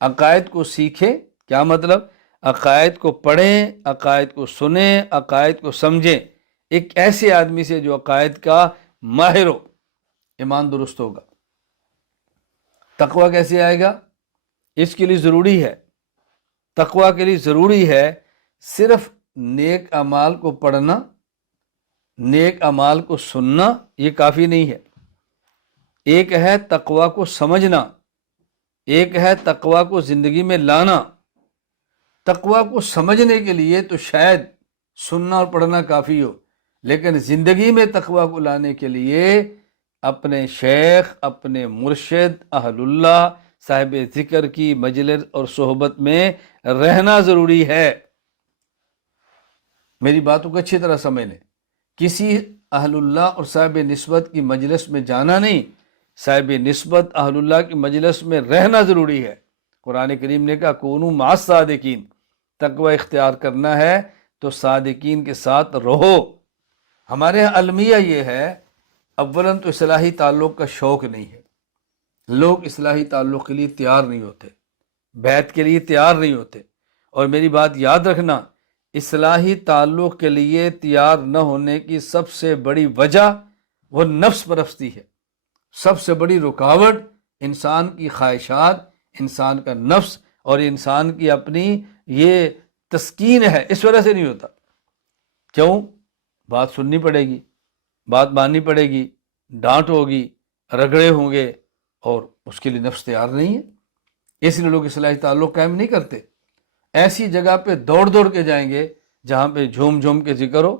عقائد کو سیکھیں، کیا مطلب؟ عقائد کو پڑھیں، عقائد کو سنیں، عقائد کو سمجھیں، ایک ایسے آدمی سے جو عقائد کا ماہر ہو، ایمان درست ہوگا۔ تقوی کیسے آئے گا؟ اس کے لیے ضروری ہے، تقوی کے لیے ضروری ہے صرف نیک اعمال کو پڑھنا، نیک اعمال کو سننا یہ کافی نہیں ہے۔ ایک ہے تقوی کو سمجھنا، ایک ہے تقوی کو زندگی میں لانا۔ تقوی کو سمجھنے کے لیے تو شاید سننا اور پڑھنا کافی ہو، لیکن زندگی میں تقوی کو لانے کے لیے اپنے شیخ، اپنے مرشد، اہل اللہ، صاحب ذکر کی مجلس اور صحبت میں رہنا ضروری ہے۔ میری باتوں کو اچھی طرح سمجھ لیں۔ کسی اہل اللہ اور صاحب نسبت کی مجلس میں جانا نہیں، صاحب نسبت اہل اللہ کی مجلس میں رہنا ضروری ہے۔ قرآن کریم نے کہا کونوا مع الصادقین، تقوی اختیار کرنا ہے تو صادقین کے ساتھ رہو۔ ہمارے یہاں المیہ یہ ہے، اولاً تو اصلاحی تعلق کا شوق نہیں ہے، لوگ اصلاحی تعلق کے لیے تیار نہیں ہوتے۔ بیعت کے لیے تیار نہیں ہوتے۔ اور میری بات یاد رکھنا، اصلاحی تعلق کے لیے تیار نہ ہونے کی سب سے بڑی وجہ وہ نفس پرستی ہے۔ سب سے بڑی رکاوٹ انسان کی خواہشات، انسان کا نفس اور انسان کی اپنی یہ تسکین ہے، اس وجہ سے نہیں ہوتا۔ کیوں؟ بات سننی پڑے گی، بات ماننی پڑے گی، ڈانٹ ہوگی، رگڑے ہوں گے، اور اس کے لیے نفس تیار نہیں ہے۔ اس لیے لوگ اصلاحی تعلق قائم نہیں کرتے۔ ایسی جگہ پہ دوڑ دوڑ کے جائیں گے جہاں پہ جھوم جھوم کے ذکر ہو،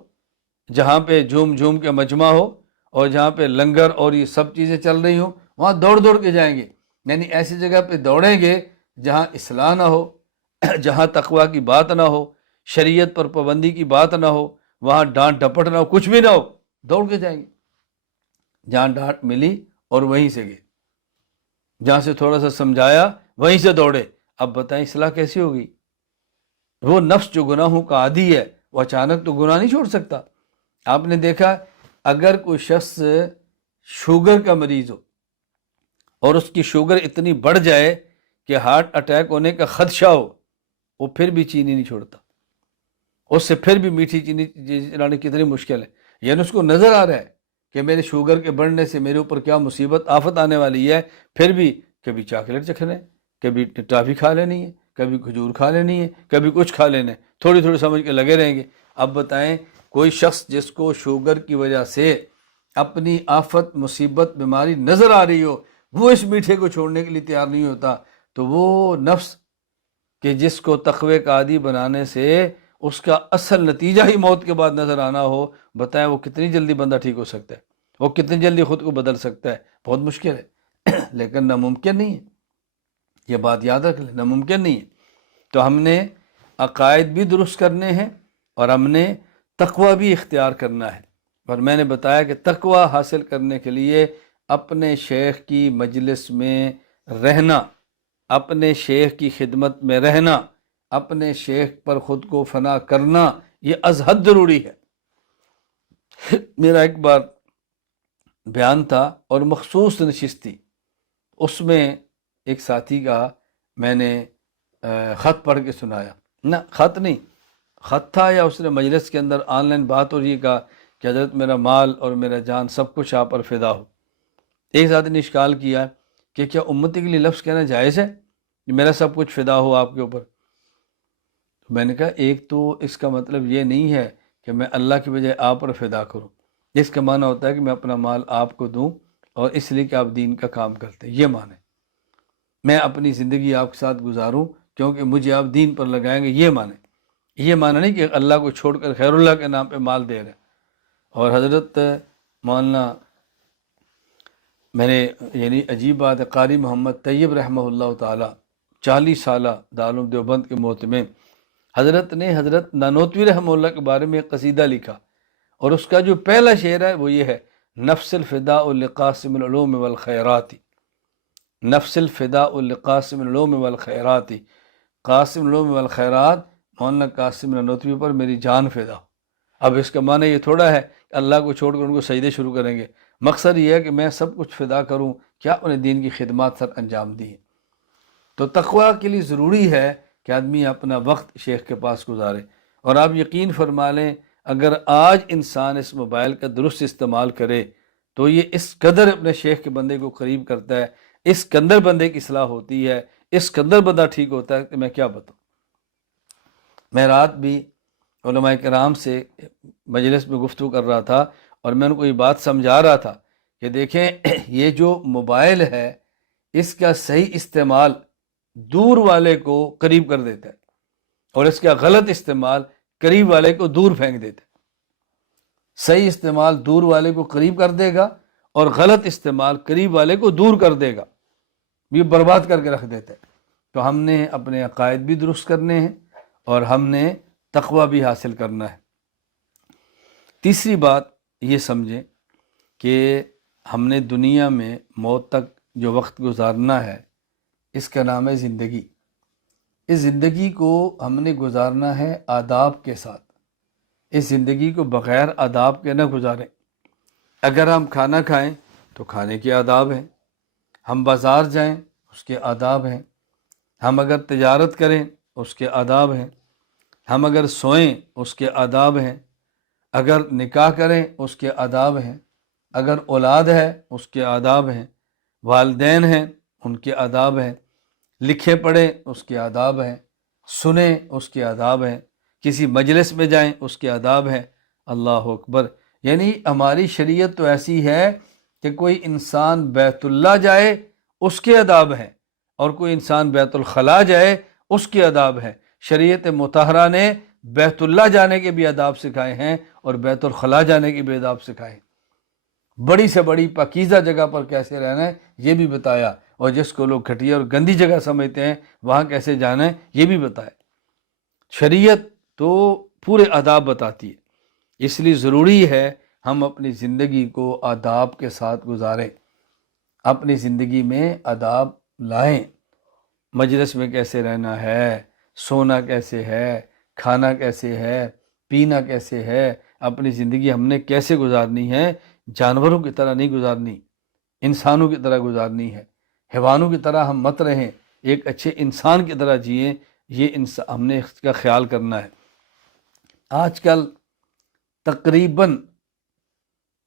جہاں پہ جھوم جھوم کے مجمع ہو، اور جہاں پہ لنگر اور یہ سب چیزیں چل رہی ہوں، وہاں دوڑ دوڑ کے جائیں گے۔ یعنی ایسی جگہ پہ دوڑیں گے جہاں اصلاح نہ ہو، جہاں تقویٰ کی بات نہ ہو، شریعت پر پابندی کی بات نہ ہو، وہاں ڈانٹ ڈپٹ نہ ہو، کچھ بھی نہ ہو، دوڑ کے جائیں گے۔ جہاں ڈانٹ ملی اور وہیں سے گئے، جہاں سے تھوڑا سا سمجھایا وہیں سے دوڑے۔ اب بتائیں اصلاح کیسی ہوگی؟ وہ نفس جو گناہوں کا عادی ہے وہ اچانک تو گناہ نہیں چھوڑ سکتا۔ آپ نے دیکھا اگر کوئی شخص شوگر کا مریض ہو اور اس کی شوگر اتنی بڑھ جائے کہ ہارٹ اٹیک ہونے کا خدشہ ہو، وہ پھر بھی چینی نہیں چھوڑتا، اس سے پھر بھی میٹھی چینی چلانا کتنی مشکل ہے۔ یعنی اس کو نظر آ رہا ہے کہ میرے شوگر کے بڑھنے سے میرے اوپر کیا مصیبت آفت آنے والی ہے، پھر بھی کبھی چاکلیٹ چکھنا ہے، کبھی ٹافی کھا لینی ہے، کبھی کھجور کھا لینی ہے، کبھی کچھ کھا لینا ہے، تھوڑی تھوڑی سمجھ کے لگے رہیں گے۔ اب بتائیں کوئی شخص جس کو شوگر کی وجہ سے اپنی آفت، مصیبت، بیماری نظر آ رہی ہو، وہ اس میٹھے کو چھوڑنے کے لیے تیار نہیں ہوتا، تو وہ نفس کہ جس کو تقوی کا عادی بنانے سے اس کا اصل نتیجہ ہی موت کے بعد نظر آنا ہو، بتائیں وہ کتنی جلدی بندہ ٹھیک ہو سکتا ہے، وہ کتنی جلدی خود کو بدل سکتا ہے؟ بہت مشکل ہے لیکن ناممکن نہیں ہے، یہ بات یاد رکھ لیں، ناممکن نہیں ہے۔ تو ہم نے عقائد بھی درست کرنے ہیں اور ہم نے تقوی بھی اختیار کرنا ہے۔ اور میں نے بتایا کہ تقوی حاصل کرنے کے لیے اپنے شیخ کی مجلس میں رہنا، اپنے شیخ کی خدمت میں رہنا، اپنے شیخ پر خود کو فنا کرنا، یہ از حد ضروری ہے۔ میرا ایک بار بیان تھا اور مخصوص نشست تھی، اس میں ایک ساتھی کا میں نے خط پڑھ کے سنایا، نہ خط نہیں، خط تھا یا اس نے مجلس کے اندر آن لائن بات ہو رہی کا کہ حضرت میرا مال اور میرا جان سب کچھ آپ پر فدا ہو۔ ایک ساتھی نے اشکال کیا کہ کیا امتی کے لیے لفظ کہنا جائز ہے کہ میرا سب کچھ فدا ہو آپ کے اوپر؟ میں نے کہا ایک تو اس کا مطلب یہ نہیں ہے کہ میں اللہ کی بجائے آپ پر فدا کروں، اس کا معنی ہوتا ہے کہ میں اپنا مال آپ کو دوں اور اس لیے کہ آپ دین کا کام کرتے ہیں، یہ معنی۔ میں اپنی زندگی آپ کے ساتھ گزاروں کیونکہ مجھے آپ دین پر لگائیں گے، یہ معنی۔ یہ معنی نہیں کہ اللہ کو چھوڑ کر خیر اللہ کے نام پہ مال دے رہے ہیں۔ اور حضرت مولانا، میں نے یعنی عجیب بات ہے، قاری محمد طیب رحمہ اللہ تعالی 40 سالہ دارالعلوم دیوبند کے محتمم، حضرت نے حضرت نانوتوی رحمہ اللہ کے بارے میں ایک قصیدہ لکھا، اور اس کا جو پہلا شعر ہے وہ یہ ہے: نفس الفداء لقاسم العلوم والخیرات، نفس الفداء لقاسم العلوم والخیرات، قاسم العلوم والخیرات مولانا قاسم نانوتوی پر میری جان فدا ہو۔ اب اس کا معنی یہ تھوڑا ہے کہ اللہ کو چھوڑ کر ان کو سجدے شروع کریں گے، مقصد یہ ہے کہ میں سب کچھ فدا کروں، کیا انہیں دین کی خدمات سر انجام دی ہیں۔ تو تقوی کے لیے ضروری ہے کہ آدمی اپنا وقت شیخ کے پاس گزارے۔ اور آپ یقین فرما لیں اگر آج انسان اس موبائل کا درست استعمال کرے تو یہ اس قدر اپنے شیخ کے بندے کو قریب کرتا ہے، اس قدر بندے کی اصلاح ہوتی ہے، اس قدر بندہ ٹھیک ہوتا ہے کہ میں کیا بتاؤں۔ میں رات بھی علماء کرام سے مجلس میں گفتگو کر رہا تھا اور میں ان کو یہ بات سمجھا رہا تھا کہ دیکھیں یہ جو موبائل ہے اس کا صحیح استعمال دور والے کو قریب کر دیتا ہے اور اس کا غلط استعمال قریب والے کو دور پھینک دیتا ہے۔ صحیح استعمال دور والے کو قریب کر دے گا اور غلط استعمال قریب والے کو دور کر دے گا، یہ برباد کر کے رکھ دیتا ہے۔ تو ہم نے اپنے عقائد بھی درست کرنے ہیں اور ہم نے تقوی بھی حاصل کرنا ہے۔ تیسری بات یہ سمجھیں کہ ہم نے دنیا میں موت تک جو وقت گزارنا ہے اس کا نام ہے زندگی۔ اس زندگی کو ہم نے گزارنا ہے آداب کے ساتھ، اس زندگی کو بغیر آداب کے نہ گزاریں۔ اگر ہم کھانا کھائیں تو کھانے کے آداب ہیں، ہم بازار جائیں اس کے آداب ہیں، ہم اگر تجارت کریں اس کے آداب ہیں، ہم اگر سوئیں اس کے آداب ہیں، اگر نکاح کریں اس کے آداب ہیں، اگر اولاد ہے اس کے آداب ہیں، والدین ہیں ان کے آداب ہیں، لکھے پڑھیں اس کے آداب ہیں، سنیں اس کے آداب ہیں، کسی مجلس میں جائیں اس کے آداب ہیں۔ اللہ اکبر! یعنی ہماری شریعت تو ایسی ہے کہ کوئی انسان بیت اللہ جائے اس کے آداب ہیں، اور کوئی انسان بیت الخلاء جائے اس کے آداب ہیں۔ شریعت مطہرہ نے بیت اللہ جانے کے بھی آداب سکھائے ہیں اور بیت الخلاء جانے کے بھی آداب سکھائے ہیں۔ بڑی سے بڑی پاکیزہ جگہ پر کیسے رہنا ہے یہ بھی بتایا، اور جس کو لوگ گھٹیا اور گندی جگہ سمجھتے ہیں وہاں کیسے جانا ہے یہ بھی بتایا۔ شریعت تو پورے آداب بتاتی ہے، اس لیے ضروری ہے ہم اپنی زندگی کو آداب کے ساتھ گزاریں، اپنی زندگی میں آداب لائیں۔ مجلس میں کیسے رہنا ہے، سونا کیسے ہے، کھانا کیسے ہے، پینا کیسے ہے، اپنی زندگی ہم نے کیسے گزارنی ہے۔ جانوروں کی طرح نہیں گزارنی، انسانوں کی طرح گزارنی ہے۔ حیوانوں کی طرح ہم مت رہیں، ایک اچھے انسان کی طرح جئیں، یہ ہم نے اس کا خیال کرنا ہے۔ آج کل تقریباً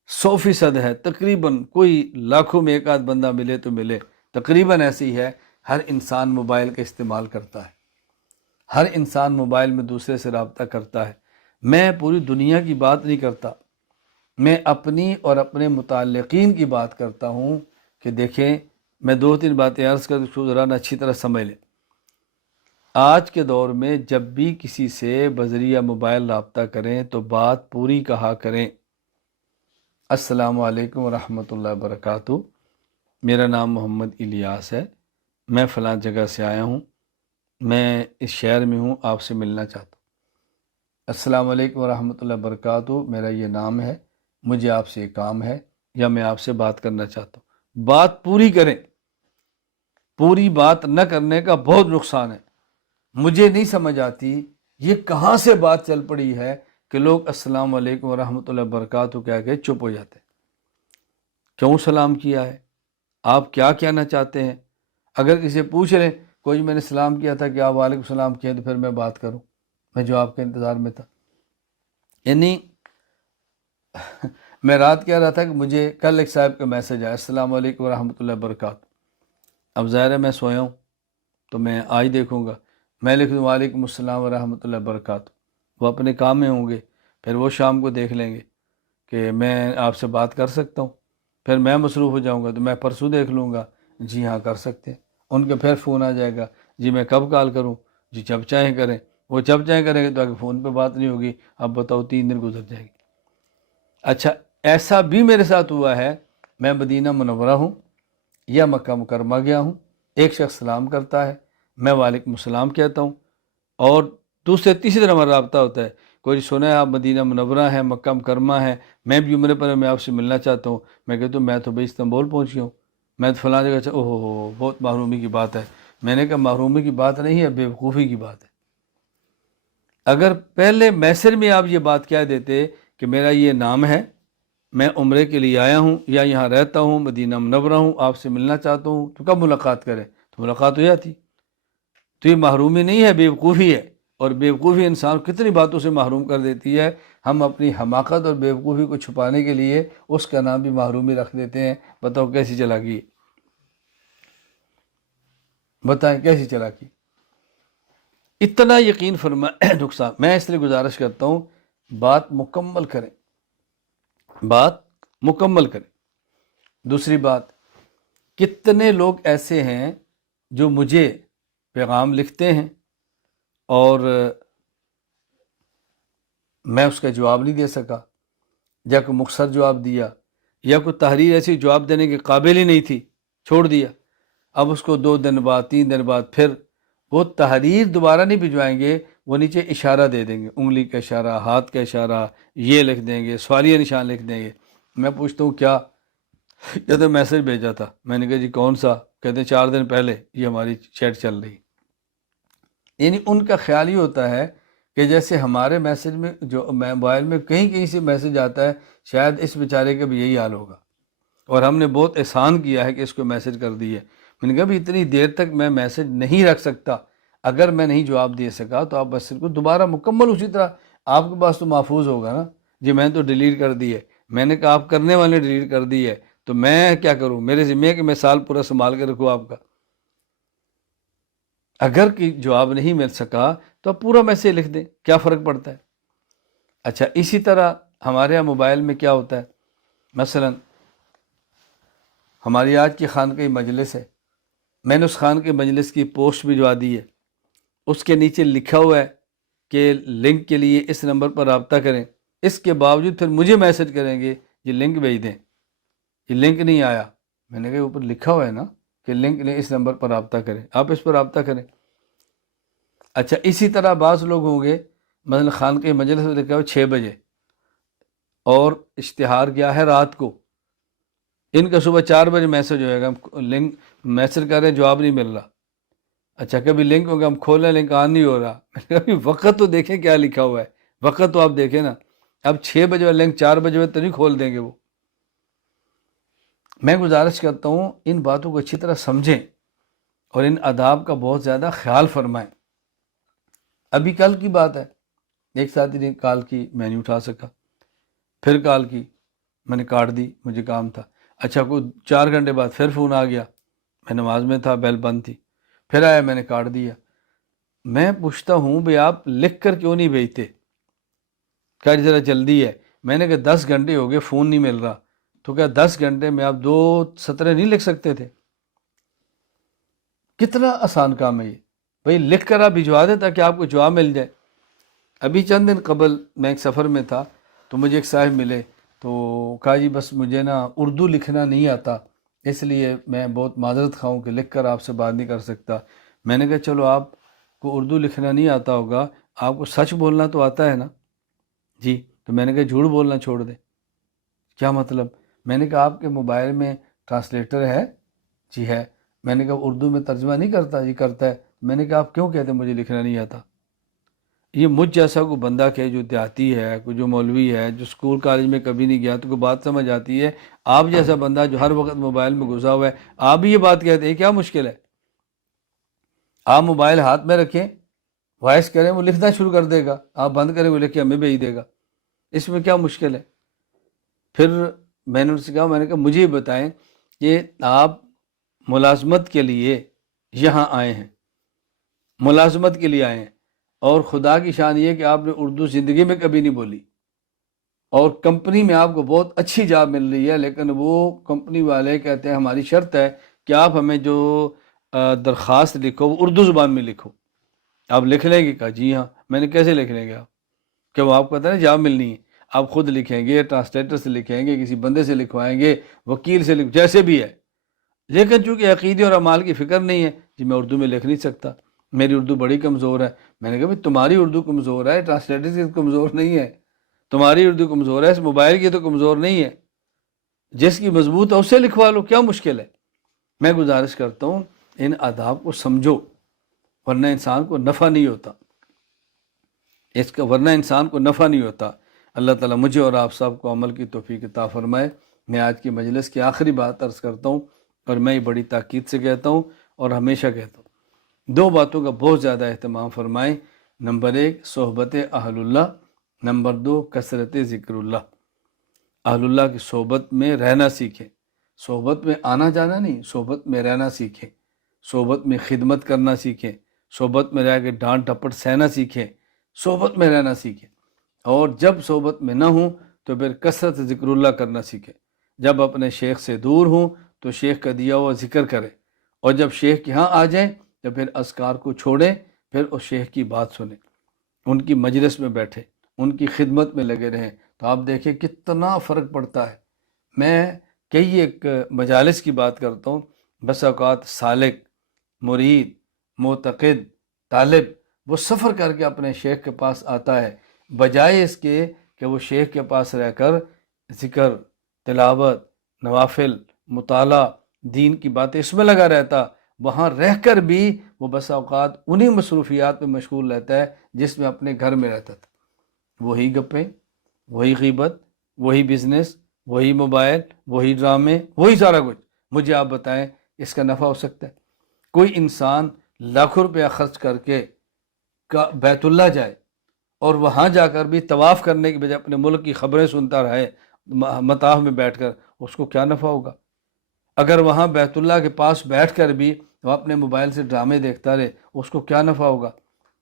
100% ہے، تقریباً کوئی لاکھوں میں ایک آدھ بندہ ملے تو ملے، تقریباً ایسی ہے، ہر انسان موبائل کا استعمال کرتا ہے، ہر انسان موبائل میں دوسرے سے رابطہ کرتا ہے۔ میں پوری دنیا کی بات نہیں کرتا، میں اپنی اور اپنے متعلقین کی بات کرتا ہوں کہ دیکھیں، میں 2-3 باتیں عرض کر اس کو ذرا اچھی طرح سمجھ لیں۔ آج کے دور میں جب بھی کسی سے بذریعہ موبائل رابطہ کریں تو بات پوری کہا کریں۔ السلام علیکم ورحمۃ اللہ وبرکاتہ، میرا نام محمد الیاس ہے، میں فلاں جگہ سے آیا ہوں، میں اس شہر میں ہوں، آپ سے ملنا چاہتا ہوں۔ السلام علیکم ورحمۃ اللہ وبرکاتہ، میرا یہ نام ہے، مجھے آپ سے ایک کام ہے یا میں آپ سے بات کرنا چاہتا ہوں۔ بات پوری کریں، پوری بات نہ کرنے کا بہت نقصان ہے۔ مجھے نہیں سمجھ آتی یہ کہاں سے بات چل پڑی ہے کہ لوگ السلام علیکم ورحمۃ اللہ وبرکاتہ کہہ کے چپ ہو جاتے ہیں۔ کیوں سلام کیا ہے؟ آپ کیا کہنا چاہتے ہیں؟ اگر کسی پوچھ رہے کوئی میں نے سلام کیا تھا کہ آپ وعلیکم السلام کہیں تو پھر میں بات کروں، میں جواب کے انتظار میں تھا۔ یعنی میں رات کہہ رہا تھا کہ مجھے کل ایک صاحب کا میسج آیا السلام علیکم ورحمۃ اللہ وبرکاتہ، اب ظاہر ہے میں سویا ہوں تو میں آج دیکھوں گا، میں لکھ دوں وعلیکم السلام ورحمۃ اللہ وبرکاتہ، وہ اپنے کام میں ہوں گے، پھر وہ شام کو دیکھ لیں گے کہ میں آپ سے بات کر سکتا ہوں، پھر میں مصروف ہو جاؤں گا تو میں پرسوں دیکھ لوں گا، جی ہاں کر سکتے ہیں، ان کے پھر فون آ جائے گا، جی میں کب کال کروں، جی جب چاہیں کریں، وہ جب چاہیں کریں گے تو اگر فون پہ بات نہیں ہوگی، اب بتاؤ 3 دن گزر جائے گی۔ اچھا ایسا بھی میرے ساتھ ہوا ہے، میں مدینہ منورہ ہوں یا مکہ مکرمہ گیا ہوں، ایک شخص سلام کرتا ہے، میں وعلیکم السلام کہتا ہوں، اور دوسرے تیسری طرح ہمارا رابطہ ہوتا ہے، کوئی سنا ہے آپ مدینہ منورہ ہیں، مکہ مکرمہ ہیں، میں بھی عمرے پر میں آپ سے ملنا چاہتا ہوں، میں کہتا ہوں میں تو بھائی استنبول پہنچ گیا ہوں، میں تو فلاں جگہ سے، اوہ بہت محرومی کی بات ہے۔ میں نے کہا محرومی کی بات نہیں ہے، بیوقوفی کی بات ہے۔ اگر پہلے میسج میں آپ یہ بات کہہ دیتے کہ میرا یہ نام ہے، میں عمرے کے لیے آیا ہوں یا یہاں رہتا ہوں، مدینہ منورہ ہوں، آپ سے ملنا چاہتا ہوں، تو کب ملاقات کریں؟ تو ملاقات ہو جاتی۔ تو یہ محرومی نہیں ہے، بیوقوفی ہے، اور بیوقوفی انسان کتنی باتوں سے محروم کر دیتی ہے۔ ہم اپنی حماقت اور بیوقوفی کو چھپانے کے لیے اس کا نام بھی محرومی رکھ دیتے ہیں۔ بتاؤ کیسی چلاکی، بتائیں کیسی چلاکی۔ اتنا یقین فرما نقصان، میں اس لیے گزارش کرتا ہوں بات مکمل کریں، بات مکمل کریں۔ دوسری بات، کتنے لوگ ایسے ہیں جو مجھے پیغام لکھتے ہیں اور میں اس کا جواب نہیں دے سکا، یا کوئی مختصر جواب دیا، یا کوئی تحریر ایسی جواب دینے کے قابل ہی نہیں تھی، چھوڑ دیا۔ اب اس کو 2 دن بعد 3 دن بعد پھر وہ تحریر دوبارہ نہیں بھجوائیں گے، وہ نیچے اشارہ دے دیں گے، انگلی کا اشارہ، ہاتھ کا اشارہ، یہ لکھ دیں گے، سوالیہ نشان لکھ دیں گے۔ میں پوچھتا ہوں کیا؟ کہتے میسج بھیجا تھا۔ میں نے کہا جی کون سا؟ کہتے ہیں 4 دن پہلے یہ ہماری چیٹ چل رہی۔ یعنی ان کا خیال ہی ہوتا ہے کہ جیسے ہمارے میسج میں جو موبائل میں کہیں سے میسج آتا ہے، شاید اس بیچارے کا بھی یہی حال ہوگا، اور ہم نے بہت احسان کیا ہے کہ اس کو میسج کر دی ہے۔ میں نے کہا بھی اتنی دیر تک میں میسج نہیں رکھ سکتا، اگر میں نہیں جواب دے سکا تو آپ بس کو دوبارہ مکمل اسی طرح آپ کے پاس تو محفوظ ہوگا نا جی، میں تو ڈیلیٹ کر دی ہے۔ میں نے کہا آپ کرنے والے ڈیلیٹ کر دی ہے تو میں کیا کروں، میرے ذمہ ہے کہ میں سال پورا سنبھال کے رکھوں آپ کا۔ اگر کہ جواب نہیں مل سکا تو آپ پورا میسج لکھ دیں، کیا فرق پڑتا ہے۔ اچھا، اسی طرح ہمارے یہاں موبائل میں کیا ہوتا ہے، مثلا ہماری آج کی خانقاہ مجلس ہے، میں نے اس خانقاہ مجلس کی پوسٹ بھجوا دی ہے، اس کے نیچے لکھا ہوا ہے کہ لنک کے لیے اس نمبر پر رابطہ کریں، اس کے باوجود پھر مجھے میسج کریں گے یہ لنک بھیج دیں، یہ لنک نہیں آیا۔ میں نے کہا اوپر لکھا ہوا ہے نا کہ لنک نے اس نمبر پر رابطہ کریں، آپ اس پر رابطہ کریں۔ اچھا، اسی طرح بعض لوگ ہوں گے مثلا خانقاہ مجلس میں لکھا ہوا 6 بجے اور اشتہار کیا ہے رات کو، ان کا صبح 4 بجے میسج ہوئے گا، ہم لنک میسج کر رہے ہیں جواب نہیں مل رہا۔ اچھا، کبھی لنک ہوگا ہم کھولیں لنک آن نہیں ہو رہا، میں نے کہا وقت تو دیکھیں کیا لکھا ہوا ہے، وقت تو آپ دیکھیں نا، اب 6 بجے والا لنک 4 بجے تو نہیں کھول دیں گے وہ۔ میں گزارش کرتا ہوں ان باتوں کو اچھی طرح سمجھیں اور ان آداب کا بہت زیادہ خیال فرمائیں۔ ابھی کل کی بات ہے، ایک ساتھی نے کال کی، میں نہیں اٹھا سکا، پھر کال کی، میں نے کاٹ دی، مجھے کام تھا۔ اچھا، کوئی 4 گھنٹے بعد پھر فون آ گیا، میں نماز میں تھا، بیل بند تھی، پھر آیا، میں نے کاٹ دیا۔ میں پوچھتا ہوں بھئی آپ لکھ کر کیوں نہیں بھیجتے، کہا ذرا جلدی ہے۔ میں نے کہا 10 گھنٹے ہو گئے فون نہیں مل رہا، تو کیا 10 گھنٹے میں آپ 2 سطریں نہیں لکھ سکتے تھے؟ کتنا آسان کام ہے یہ، بھئی لکھ کر آپ بھجوا دیں تاکہ آپ کو جواب مل جائے۔ ابھی چند دن قبل میں ایک سفر میں تھا تو مجھے ایک صاحب ملے، تو کہا جی بس مجھے نا اردو لکھنا نہیں آتا، اس لیے میں بہت معذرت خواہ ہوں کہ لکھ کر آپ سے بات نہیں کر سکتا۔ میں نے کہا چلو آپ کو اردو لکھنا نہیں آتا ہوگا، آپ کو سچ بولنا تو آتا ہے نا؟ جی، تو میں نے کہا جھوٹ بولنا چھوڑ دیں۔ کیا مطلب؟ میں نے کہا آپ کے موبائل میں ٹرانسلیٹر ہے؟ جی ہے۔ میں نے کہا اردو میں ترجمہ نہیں کرتا؟ جی کرتا ہے۔ میں نے کہا آپ کیوں کہتے ہیں مجھے لکھنا نہیں آتا؟ یہ مجھ جیسا کوئی بندہ کہ جو دیہاتی ہے، کوئی جو مولوی ہے، جو اسکول کالج میں کبھی نہیں گیا، تو کوئی بات سمجھ آتی ہے؟ آپ جیسا بندہ جو ہر وقت موبائل میں گھسا ہوا ہے، آپ بھی یہ بات کہتے ہیں، کیا مشکل ہے؟ آپ موبائل ہاتھ میں رکھیں، وائس کریں، وہ لکھنا شروع کر دے گا، آپ بند کریں وہ لکھ کے ہمیں بھیج دے گا، اس میں کیا مشکل ہے؟ پھر میں نے ان سے کہا، میں نے کہا مجھے بتائیں کہ آپ ملازمت کے لیے یہاں آئے ہیں، ملازمت کے لیے آئے ہیں، اور خدا کی شان یہ کہ آپ نے اردو زندگی میں کبھی نہیں بولی، اور کمپنی میں آپ کو بہت اچھی جاب مل رہی ہے، لیکن وہ کمپنی والے کہتے ہیں ہماری شرط ہے کہ آپ ہمیں جو درخواست لکھو وہ اردو زبان میں لکھو، آپ لکھ لیں گے؟ کہا جی ہاں۔ میں نے کیسے لکھ لیں گے آپ؟ کہ وہ آپ کو پتہ ہے نا جاب ملنی ہے، آپ خود لکھیں گے، ٹرانسلیٹر سے لکھیں گے، کسی بندے سے لکھوائیں گے، وکیل سے جیسے بھی ہے، لیکن چونکہ عقیدے اور اعمال کی فکر نہیں ہے، جی میں اردو میں لکھ نہیں سکتا، میری اردو بڑی کمزور ہے۔ میں نے کہا بھائی تمہاری اردو کمزور ہے، ٹرانسلیٹر کی کمزور نہیں ہے، تمہاری اردو کمزور ہے، اس موبائل کی تو کمزور نہیں ہے، جس کی مضبوط ہے اسے لکھوا لو، کیا مشکل ہے؟ میں گزارش کرتا ہوں ان آداب کو سمجھو، ورنہ انسان کو نفع نہیں ہوتا، ورنہ انسان کو نفع نہیں ہوتا۔ اللہ تعالیٰ مجھے اور آپ سب کو عمل کی توفیق عطا فرمائے۔ میں آج کی مجلس کی آخری بات عرض کرتا ہوں، اور میں یہ بڑی تاکید سے کہتا ہوں اور ہمیشہ کہتا ہوں، 2 باتوں کا بہت زیادہ اہتمام فرمائیں۔ نمبر 1 صحبت اہل اللہ، نمبر 2 کثرت ذکر اللہ۔ اہل اللہ کی صحبت میں رہنا سیکھیں، صحبت میں آنا جانا نہیں، صحبت میں رہنا سیکھیں، صحبت میں خدمت کرنا سیکھیں، صحبت میں رہ کے ڈانٹ ٹپٹ سہنا سیکھیں، صحبت میں رہنا سیکھیں، اور جب صحبت میں نہ ہوں تو پھر کثرت ذکر اللہ کرنا سیکھیں۔ جب اپنے شیخ سے دور ہوں تو شیخ کا دیا ہوا ذکر کریں، اور جب شیخ کے ہاں آ جائیں تو پھر اذکار کو چھوڑیں، پھر اس شیخ کی بات سنیں، ان کی مجلس میں بیٹھیں، ان کی خدمت میں لگے رہیں، تو آپ دیکھیں کتنا فرق پڑتا ہے۔ میں کئی ایک مجالس کی بات کرتا ہوں، بس اوقات سالک، مرید، معتقد، طالب وہ سفر کر کے اپنے شیخ کے پاس آتا ہے، بجائے اس کے کہ وہ شیخ کے پاس رہ کر ذکر، تلاوت، نوافل، مطالعہ، دین کی باتیں اس میں لگا رہتا، وہاں رہ کر بھی وہ بس اوقات انہی مصروفیات میں مشغول رہتا ہے جس میں اپنے گھر میں رہتا تھا۔ وہی گپیں، وہی غیبت، وہی بزنس، وہی موبائل، وہی ڈرامے، وہی سارا کچھ۔ مجھے آپ بتائیں اس کا نفع ہو سکتا ہے؟ کوئی انسان لاکھوں روپیہ خرچ کر کے بیت اللہ جائے اور وہاں جا کر بھی طواف کرنے کے بجائے اپنے ملک کی خبریں سنتا رہے مطاف میں بیٹھ کر، اس کو کیا نفع ہوگا؟ اگر وہاں بیت اللہ کے پاس بیٹھ کر بھی وہ اپنے موبائل سے ڈرامے دیکھتا رہے، اس کو کیا نفع ہوگا؟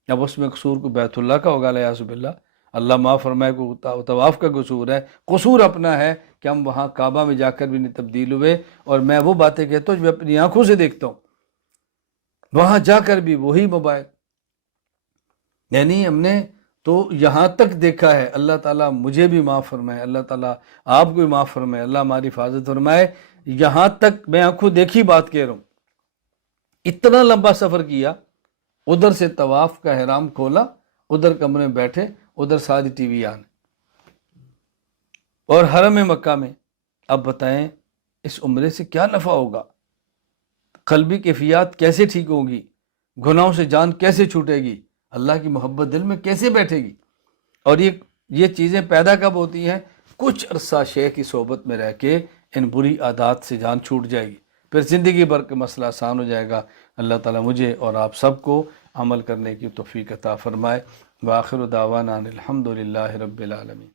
اب اس میں قصور کو بیت اللہ کا ہوگا، الیاذ باللہ، اللہ معاف فرمائے، کو طواف کا قصور ہے، قصور اپنا ہے کہ ہم وہاں کعبہ میں جا کر بھی نہیں تبدیل ہوئے، اور میں وہ باتیں کہتا ہوں جو میں اپنی آنکھوں سے دیکھتا ہوں، وہاں جا کر بھی وہی موبائل، یعنی ہم نے تو یہاں تک دیکھا ہے۔ اللہ تعالیٰ مجھے بھی معاف فرمائے، اللہ تعالیٰ آپ کو بھی معاف فرمائے، اللہ ہماری حفاظت فرمائے، یہاں تک میں آنکھوں دیکھی بات کہہ رہا ہوں، اتنا لمبا سفر کیا، ادھر سے طواف کا احرام کھولا، ادھر کمرے میں بیٹھے، ادھر ساری ٹی وی آنے، اور حرم مکہ میں۔ اب بتائیں اس عمرے سے کیا نفع ہوگا؟ قلبی کیفیات کیسے ٹھیک ہوگی؟ گناہوں سے جان کیسے چھوٹے گی؟ اللہ کی محبت دل میں کیسے بیٹھے گی؟ اور یہ چیزیں پیدا کب ہوتی ہیں؟ کچھ عرصہ شیخ کی صحبت میں رہ کے ان بری عادات سے جان چھوٹ جائے گی، پھر زندگی بھر کا مسئلہ آسان ہو جائے گا۔ اللہ تعالیٰ مجھے اور آپ سب کو عمل کرنے کی توفیق عطا فرمائے۔ وآخر دعوانا الحمد للہ رب العالمین۔